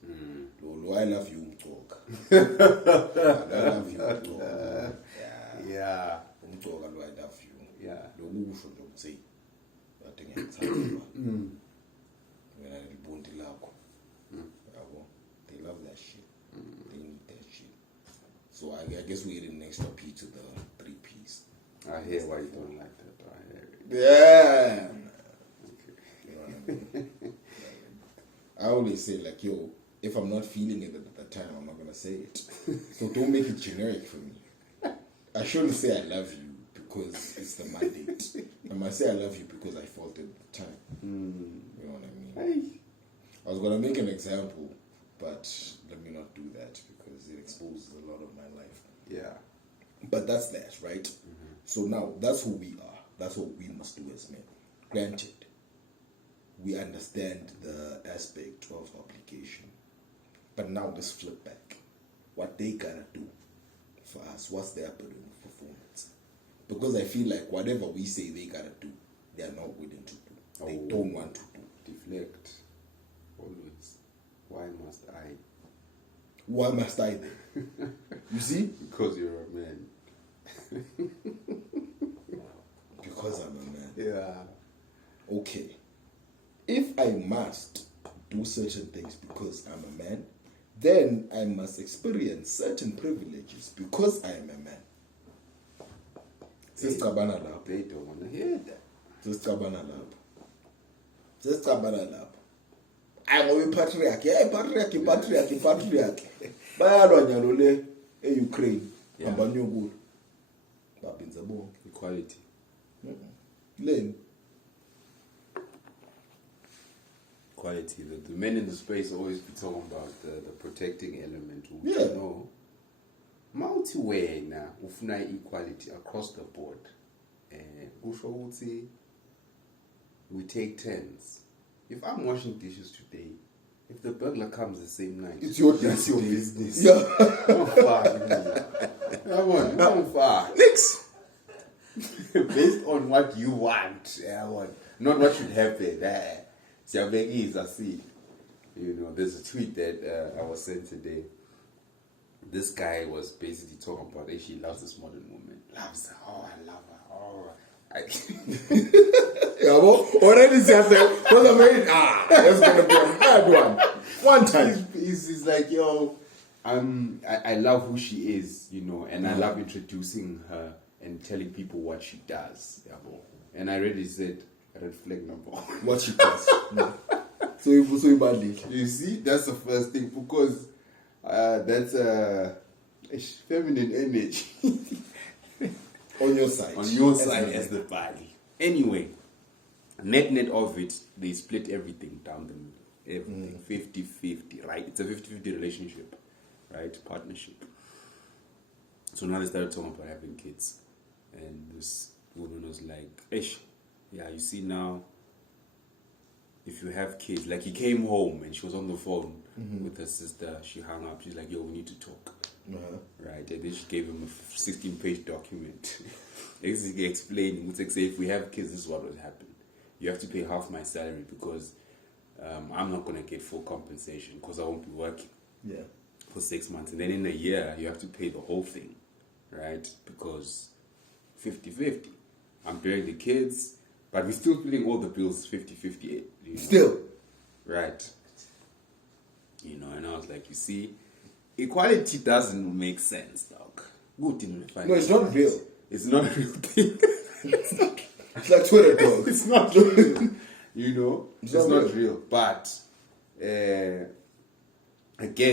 Lolo, I love you, talk. I love you, talk. Yeah. Talk, I love you. Yeah. Lolo, don't say. I think I'm tired. When I born the love, they love that shit. They need that shit. So I guess we're the next P to the 3 Ps. I hear why you don't like that. I hear it. Yeah. Okay. You know what I mean? I always say like, yo, if I'm not feeling it at the time, I'm not gonna say it. So don't make it generic for me. I shouldn't say I love you because it's the mandate. I must say I love you because I felt it at the time. You know what I mean? Hey. I was gonna make an example, but let me not do that because it exposes a lot of my life. Yeah. But that's that, right? So now that's who we are. That's what we must do as men. Granted, we understand the aspect of obligation. But now let's flip back. What they gotta do for us, what's their burden of performance? Because I feel like whatever we say they gotta do, they are not willing to do. They don't want to do. Deflect. Always. Why must I? Why must I then? You see? Because you're a man. Because I'm a man. Yeah. Okay. If I must do certain things because I'm a man, then I must experience certain privileges because I am a man. Sesicabana lapho. They don't want to hear that. Sesicabana lapho. Ngoba ipatriarchy. Bayalwa nyalo le e-Ukraine. Hamba nyokulu. Babinza bonke. Equality. Leni. Quality. The men in the space always be talking about the protecting element. Yeah. You know, multi-wena ufuna equality across the board. Kusho ukuthi we take turns. If I'm washing dishes today, if the burglar comes the same night, It's your that's your business. business. Yeah. Don't fuck. Don't fuck. Next. Based on what you want, not what should happen. You know, there's a tweet that I was sent today. This guy was basically talking about she loves this modern woman. Loves her. Oh, I love her. Oh, Yeah, well, already said that. Because I mean, that's gonna be a bad one. One time. He's like, yo, I love who she is, you know, and I love introducing her and telling people what she does. And I already said, red flag number one. What she does. No. So badly. You see, that's the first thing, because that's feminine energy. On your side. On your side as the body. Anyway, net of it, they split everything down the middle. Everything. 50-50, right? It's a 50-50 relationship, right? Partnership. So now they started talking about having kids. And this woman was like, Ish, yeah, you see now, if you have kids, like he came home and she was on the phone with her sister. She hung up. She's like, yo, we need to talk. Right? And then she gave him a 16-page document basically explaining, it's like, say, if we have kids, this is what would happen. You have to pay half my salary because I'm not going to get full compensation because I won't be working for 6 months. And then in a year, you have to pay the whole thing, right? Because 50-50. I'm bearing the kids, but we're still splitting all the bills 50-50. You know? Still. Right. You know, and I was like, you see, equality doesn't make sense, dog. Good thing to find. No, it's not real. It's not a real thing. It's like Twitter, dog. It's not real. You know? It's not not real. But, again,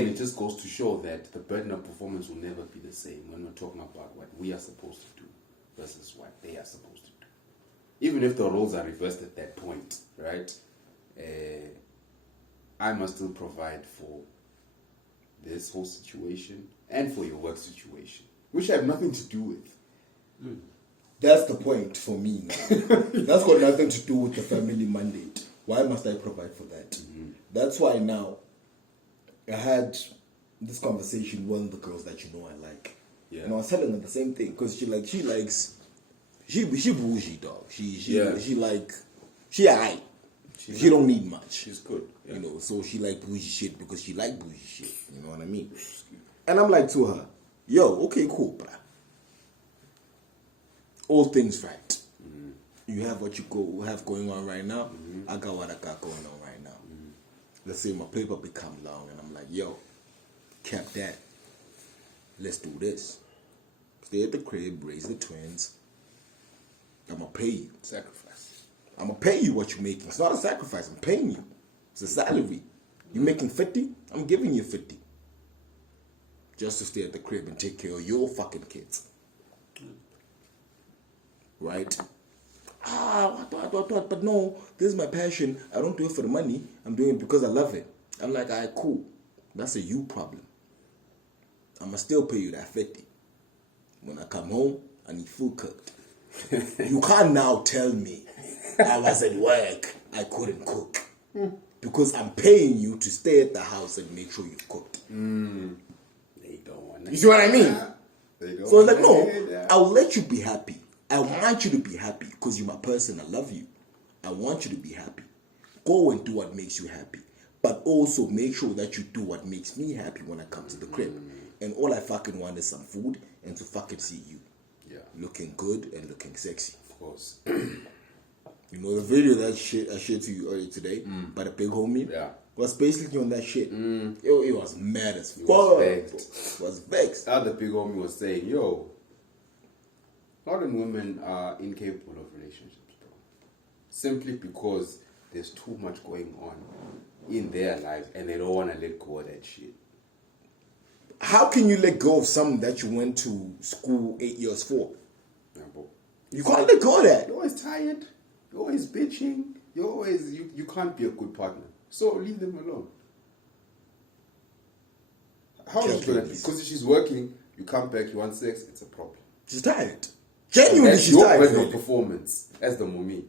it just goes to show that the burden of performance will never be the same when we're talking about what we are supposed to do versus what they are supposed to do. Even if the roles are reversed at that point, right? I must still provide for this whole situation and for your work situation, which I have nothing to do with. That's the point for me now. That's got nothing to do with the family mandate. Why must I provide for that? That's why now I had this conversation with one of the girls that you know I like. Yeah. And I was telling her the same thing because she bougie, dog. She aight. She don't need much. She's good. Yeah. You know, so she like bougie shit because she like bougie shit. You know what I mean? And I'm like to her, yo, okay, cool, bruh. All things right. You have what you have going on right now. I got what I got going on right now. Let's say my paper become long and I'm like, yo, cap that. Let's do this. Stay at the crib, raise the twins. I'm going to pay you. Sacrifice. I'm going to pay you what you're making. It's not a sacrifice. I'm paying you. It's a salary. You're making 50, I'm giving you 50. Just to stay at the crib and take care of your fucking kids. Right? But no, this is my passion. I don't do it for the money. I'm doing it because I love it. I'm like, all right, cool. That's a you problem. I'm going to still pay you that 50. When I come home, I need food cooked. You can't now tell me I was at work, I couldn't cook. Because I'm paying you to stay at the house and make sure you cooked. They don't want to. You see what I mean? They don't So it's like, wanna no, hear that. I'll let you be happy. I want you to be happy because you're my person. I love you. I want you to be happy. Go and do what makes you happy. But also make sure that you do what makes me happy when I come to the crib. And all I fucking want is some food and to fucking see you. Yeah. Looking good and looking sexy. Of course. You know, the video that I shared to you earlier today by the big homie was basically on that shit. It was mad as fuck. Was vexed. Other big homie was saying, yo, a lot of women are incapable of relationships, bro. Simply because there's too much going on in their lives and they don't want to let go of that shit. How can you let go of something that you went to school 8 years for? Yeah, bro. You can't let go of that. You're always tired. You're always bitching. You're always, you can't be a good partner. So leave them alone. How is it going to be? Because if she's working, you come back, you want sex, it's a problem. She's tired. Genuinely, That's she's your tired. burden of Really. performance. That's the mommy.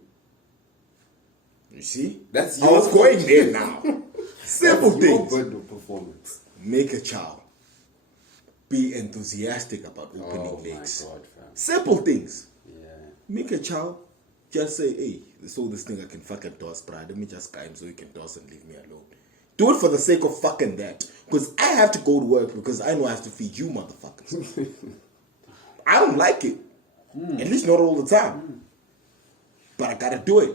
You see? That's I your was going there now. Simple That's your things. burden of performance. Make a child. Be enthusiastic about opening Oh my legs. God, fam. Simple things. Yeah. Make a child. Just say, hey, this all this thing I can fucking toss, bruh. Let me just guy him so he can toss and leave me alone. Do it for the sake of fucking that. Because I have to go to work because I know I have to feed you motherfuckers. I don't like it. At least not all the time. But I gotta do it.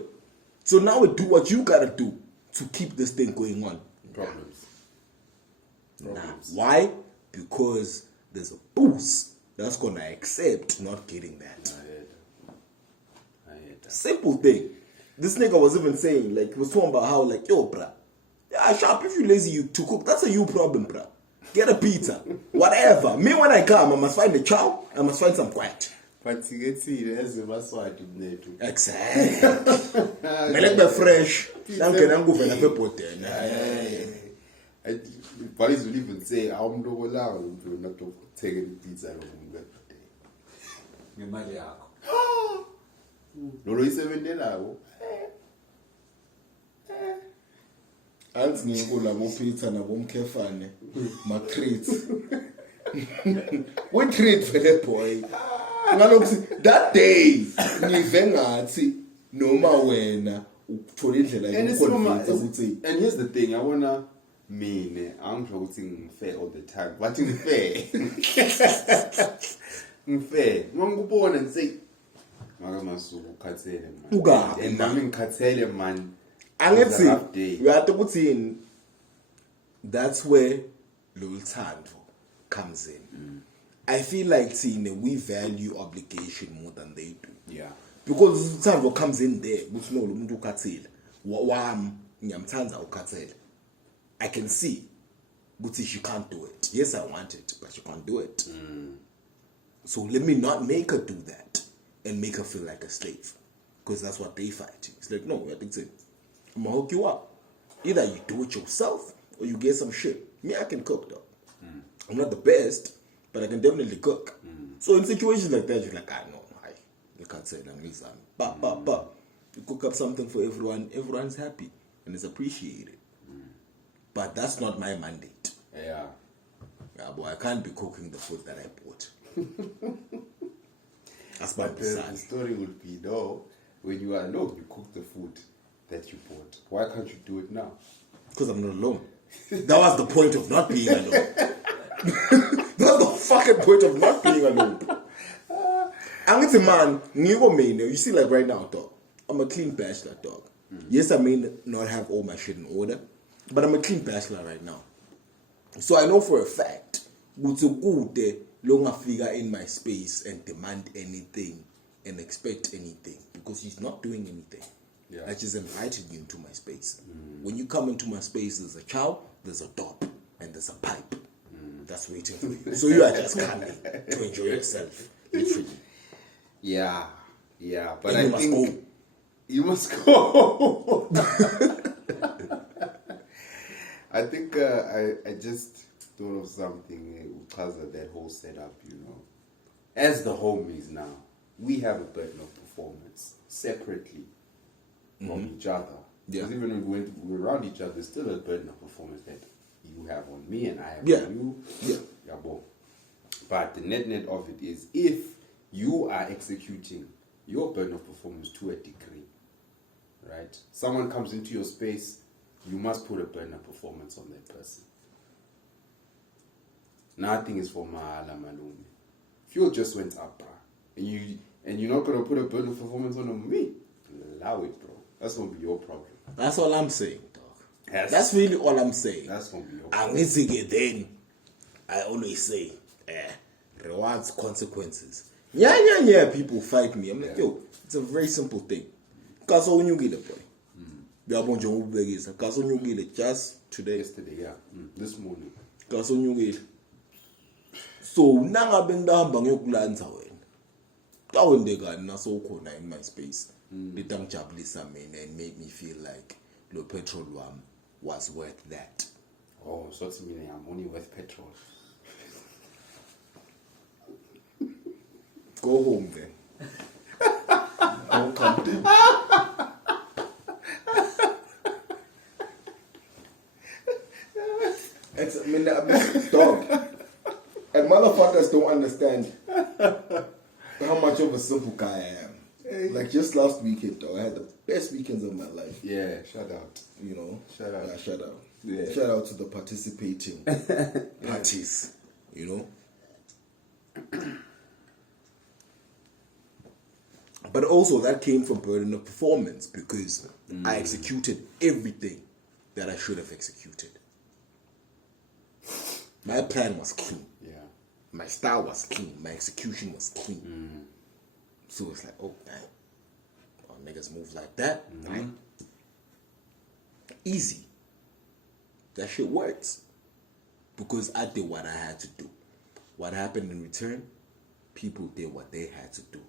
So now do what you gotta do to keep this thing going on. Problems. problems. Why? Because there's a boost that's gonna accept not getting that. I heard that. Simple thing. This nigga was even saying, like, he was talking about how, like, yo, bruh, yeah, sharp, if you lazy to cook, that's a you problem, bruh. Get a pizza, whatever. Me, when I come, I must find a chow, I must find some quiet. But you can see there's a maswati there too. Exactly. Me like the fresh. Now can I go for the potent? Police will even say, I'm not allowed to not take any pizza on birthday. Ngemali yakho. Lolo isebenzelayo. Anti ngikula ngopizza nabomkhefane ma treats. We treat for that boy. Ngalokho that day ngive ngathi noma wena uthola indlela yokuconvince ukuthi And here's the thing, I wanna mean, I'm trying fair all the time. But in fair. Fair. Ngikubona and say makamasuku khathele man. Uka. And mami ngikhathele man. angithi uyatho ukuthi that's where loluthando comes in. I feel like we value obligation more than they do. Yeah. Because uthando comes in there ukuthi no lo muntu ukhathele wami ngiyamthanda ukhathele. I can see ukuthi she can't do it. Yes, I want it, but she can't do it. So let me not make her do that and make her feel like a slave, because that's what they fight. It's like, no, I'm gonna hook you up. Either you do it yourself or you get some shit. Me, I can cook though. I'm not the best, but I can definitely cook. So in situations like that, you're like, no, you can't say that. But you cook up something for everyone. Everyone's happy and it's appreciated. But that's not my mandate. Yeah. Yeah, boy, I can't be cooking the food that I bought. That's my But the story would be, though, when you are alone, you cook the food that you bought. Why can't you do it now? Because I'm not alone. That was the point of not being alone. That was the fucking point of not being alone. I'm a man, you see, like right now, dog. I'm a clean bachelor, dog. Yes, I may not have all my shit in order, but I'm a clean bachelor right now. So I know for a fact, it's a good day, long figure in my space and demand anything and expect anything, because he's not doing anything. Yeah. I just invited you into my space. When you come into my space, there's a chow, there's a top, and there's a pipe that's waiting for you. So you are just coming to enjoy yourself, literally. Yeah. But And I you must think go. you must go. I think I just thought of something because of that whole setup, As the homies now, we have a burden of performance separately from each other. Yeah. Because even when we're around each other, there's still a burden of performance that you have on me and I have Yeah. on you. Yeah. Both. But the net of it is, if you are executing your burden of performance to a degree, right? Someone comes into your space, you must put a burden of performance on that person. Nothing is for mahala malumi. Fuel just went up, bro. And you're not gonna put a burden of performance on me. Allow it, bro. That's gonna be your problem. That's all I'm saying, dog. Yes. That's really all I'm saying. That's gonna be your problem. And then I always say, rewards, consequences. Yeah, people fight me. I'm like, yo, it's a very simple thing. Because when you get a boy, because when you get it just today, Yesterday, yeah. This morning. because when you get so nanga bendahamba ngiyokulanza wena. Kawendeka naso khona in my space. Litangijabulisa mina and made me feel like lo petrol wam was worth that. Oh, so it's meaning I'm only worth petrol. Go home then. Don't come to. Dog. And motherfuckers don't understand how much of a simple guy I am. Like just last weekend, dog, I had the best weekends of my life. Yeah, shout out. Shout out. Yeah, shout out. Yeah. Shout out to the participating parties, But also that came from burden of performance, because I executed everything that I should have executed. My plan was clean. Yeah. My style was clean. My execution was clean. So it's like, oh, man. Oh, niggas move like that. Right? Easy. That shit works. Because I did what I had to do. What happened in return? People did what they had to do.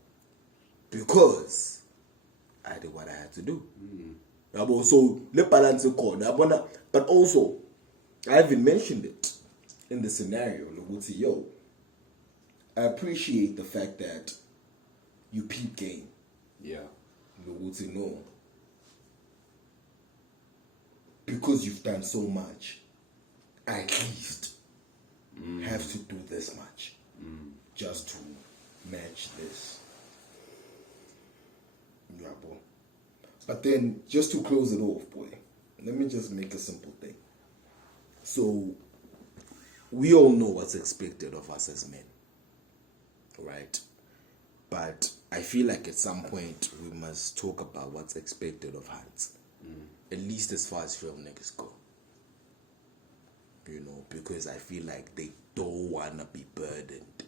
Because I did what I had to do. So, let balance the call. But also, I even mentioned it in the scenario. Yo, I appreciate the fact that you peep game. Yeah. No. Because you've done so much, I at least have to do this much just to match this. Yeah, boy. But then, just to close it off, boy, let me just make a simple thing. So, we all know what's expected of us as men, right? But I feel like at some point we must talk about what's expected of Hans, at least as far as real niggas go. You know, because I feel like they don't want to be burdened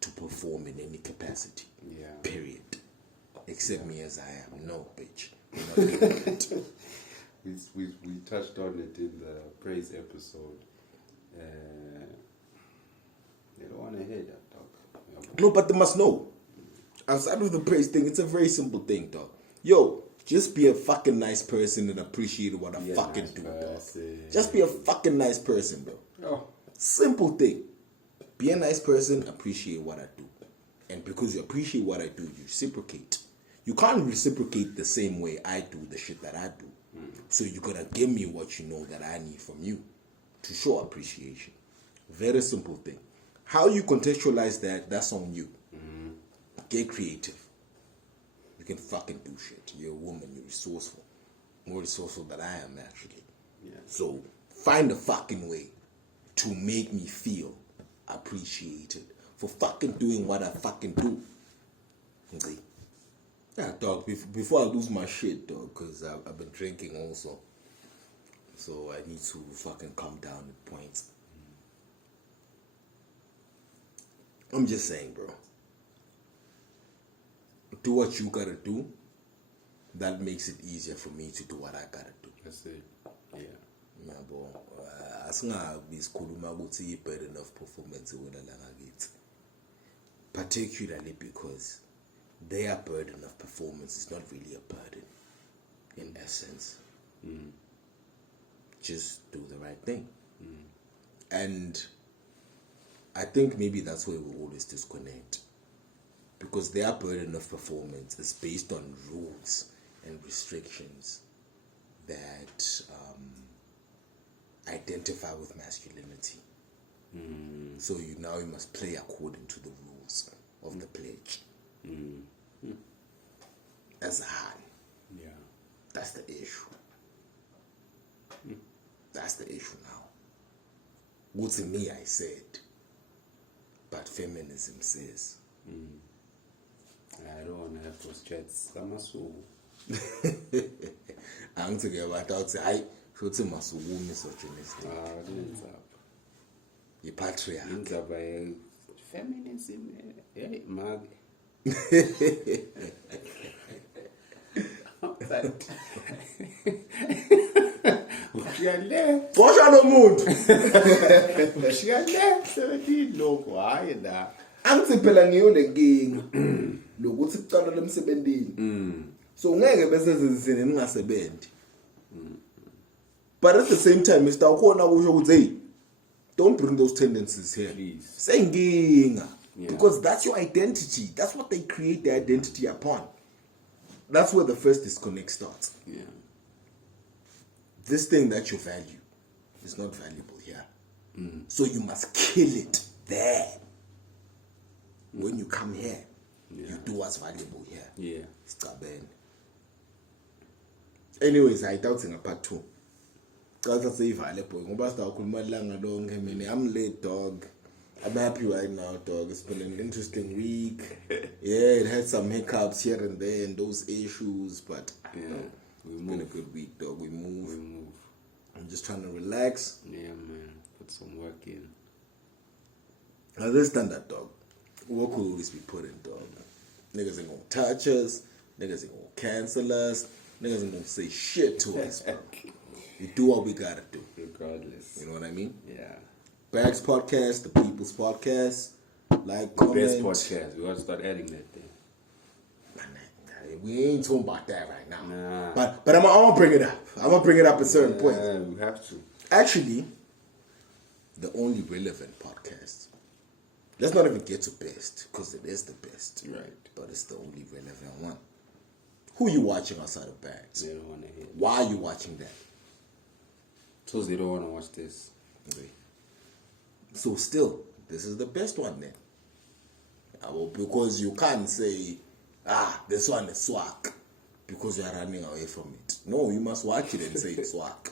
to perform in any capacity. Yeah. Period. Accept me as I am. No, bitch. You're not doing it. We touched on it in the praise episode. They don't want to hear that, dog. No, but they must know. Outside of the praise thing, it's a very simple thing, dog. Yo, just be a fucking nice person and appreciate what I fucking do, dog. Just be a fucking nice person, bro. Oh. Simple thing. Be a nice person, appreciate what I do. And because you appreciate what I do, you reciprocate. You can't reciprocate the same way I do the shit that I do. So you gotta give me what you know that I need from you to show appreciation. Very simple thing. How you contextualize that, that's on you. Get creative. You can fucking do shit. You're a woman, you're resourceful. More resourceful than I am, actually. Yeah. So find a fucking way to make me feel appreciated for fucking doing what I fucking do. Okay. Yeah, dog, before I lose my shit, dog, because I've been drinking also. So I need to fucking calm down at points. I'm just saying, bro. Do what you gotta do. That makes it easier for me to do what I gotta do. That's it. Yeah. Yabo, asingabi sikhuluma ukuthi i-burden of performance wena la ngakithi. Particularly because their burden of performance is not really a burden in essence. Just do the right thing. And I think maybe that's where we always disconnect. Because their burden of performance is based on rules and restrictions that identify with masculinity. So you must play according to the rules of the pledge. As a han. Yeah. That's the issue. That's the issue now. What's in me, I said. But feminism says. I don't want to have those chats. I'm a soul. I'm thinking about that. I should say, Masuwu misogynistic. What's up? You patriarch. Things are by feminism. Hey, Mag. Bosha no muntu. Ushiyale 17 lokho hayi la. Angithi phela ngiyo lenkinga lokuthi kucala lemsebentini. So ngeke bese sezisini ningasebenzi. But at the same time, Mr. Ukhona kusho ukuthi hey, don't bring those tendencies here. Please. Senginga. Yeah. Because that's your identity. That's what they create their identity upon. That's where the first disconnect starts. Yeah. This thing that you value is not valuable here. So you must kill it there. When you come here, you do what's valuable here. Yeah. Stubborn. Anyways, I doubt in a part 2. Because that's valuable. I'm late, dog. I'm happy right now, dog. It's been an interesting week. Yeah, it had some hiccups here and there and those issues, but it's been a good week, dog. We move. I'm just trying to relax. Yeah, man. Put some work in. Understand that, dog. What could always be put in, dog? Niggas ain't gonna touch us. Niggas ain't gonna cancel us. Niggas ain't gonna say shit to us, bro. We do what we gotta do. Regardless. You know what I mean? Yeah. Barracks podcast, the People's Podcast. Like, comment. Best podcast. We gotta start adding that thing. We ain't talking about that right now. Nah. But I'm gonna bring it up. I'm gonna bring it up at certain points. Yeah, we have to. Actually, the only relevant podcast. Let's not even get to best, because it is the best. Right. But it's the only relevant one. Who you watching outside of Barracks? They don't want to hear. Why are you watching that? So they don't want to watch this. Okay. So still, this is the best one then. Well, because you can't say, this one is swag, because you're running away from it. No, you must watch it and say it's swag.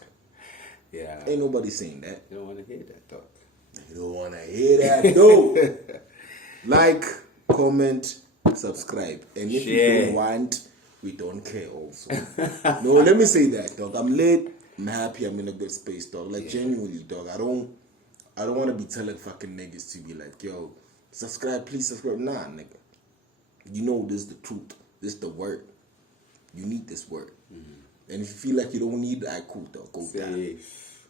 Yeah. Ain't nobody saying that. They don't want to hear that, dog. You don't want to hear that, no. Like, comment, subscribe. And if you don't want, we don't care also. No, let me say that, dog. I'm late, I'm happy, I'm in a good space, dog. Like, genuinely, dog. I don't want to be telling fucking niggas to be like, yo, subscribe, please subscribe. Nah, nigga. You know this is the truth. This is the word. You need this word. Mm-hmm. And if you feel like you don't need that, cool, dog. Go down.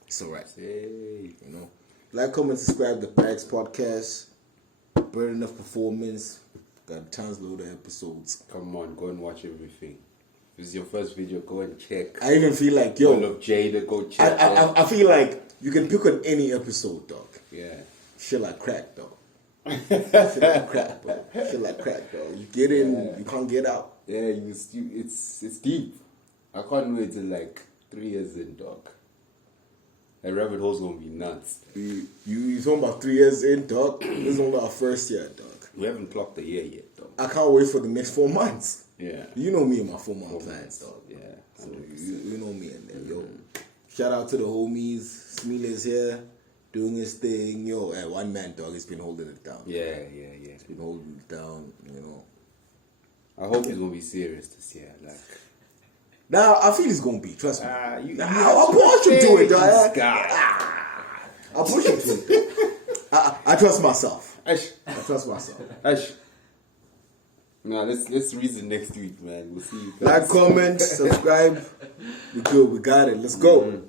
It's alright. You know. Like, comment, subscribe to the Barracks Podcast. Burn enough performance. Got tons load of episodes. Come on, go and watch everything. If it's your first video, go and check. I even feel like, yo. All of Jada, go check. I feel like you can pick on any episode, dog. Yeah. Shit like crack, dog. Shit like crack, bro. Shit like crack, dog. You get in, you can't get out. Yeah, it's deep. I can't wait till like 3 years in, dog. That rabbit hole's gonna be nuts. You talking about 3 years in, dog? This is only our first year, dog. We haven't clocked the year yet, dog. I can't wait for the next 4 months. Yeah. You know me and my 4-month plans, dog. Yeah. So you know me and them, yo. Shout out to the homies. Smeela's here, doing his thing. Yo, one man, dog, he's been holding it down. Yeah. He's been holding it down, you know. I hope he's gonna be serious this year, like. Now, I feel he's gonna be, trust me. I'll push him to it, dog. Guy. I'll push him to it. I trust myself. Ash. I trust myself. Ash. Nah, let's reason next week, man. We'll see you guys. Like, comment, subscribe. We good. We got it. Let's go.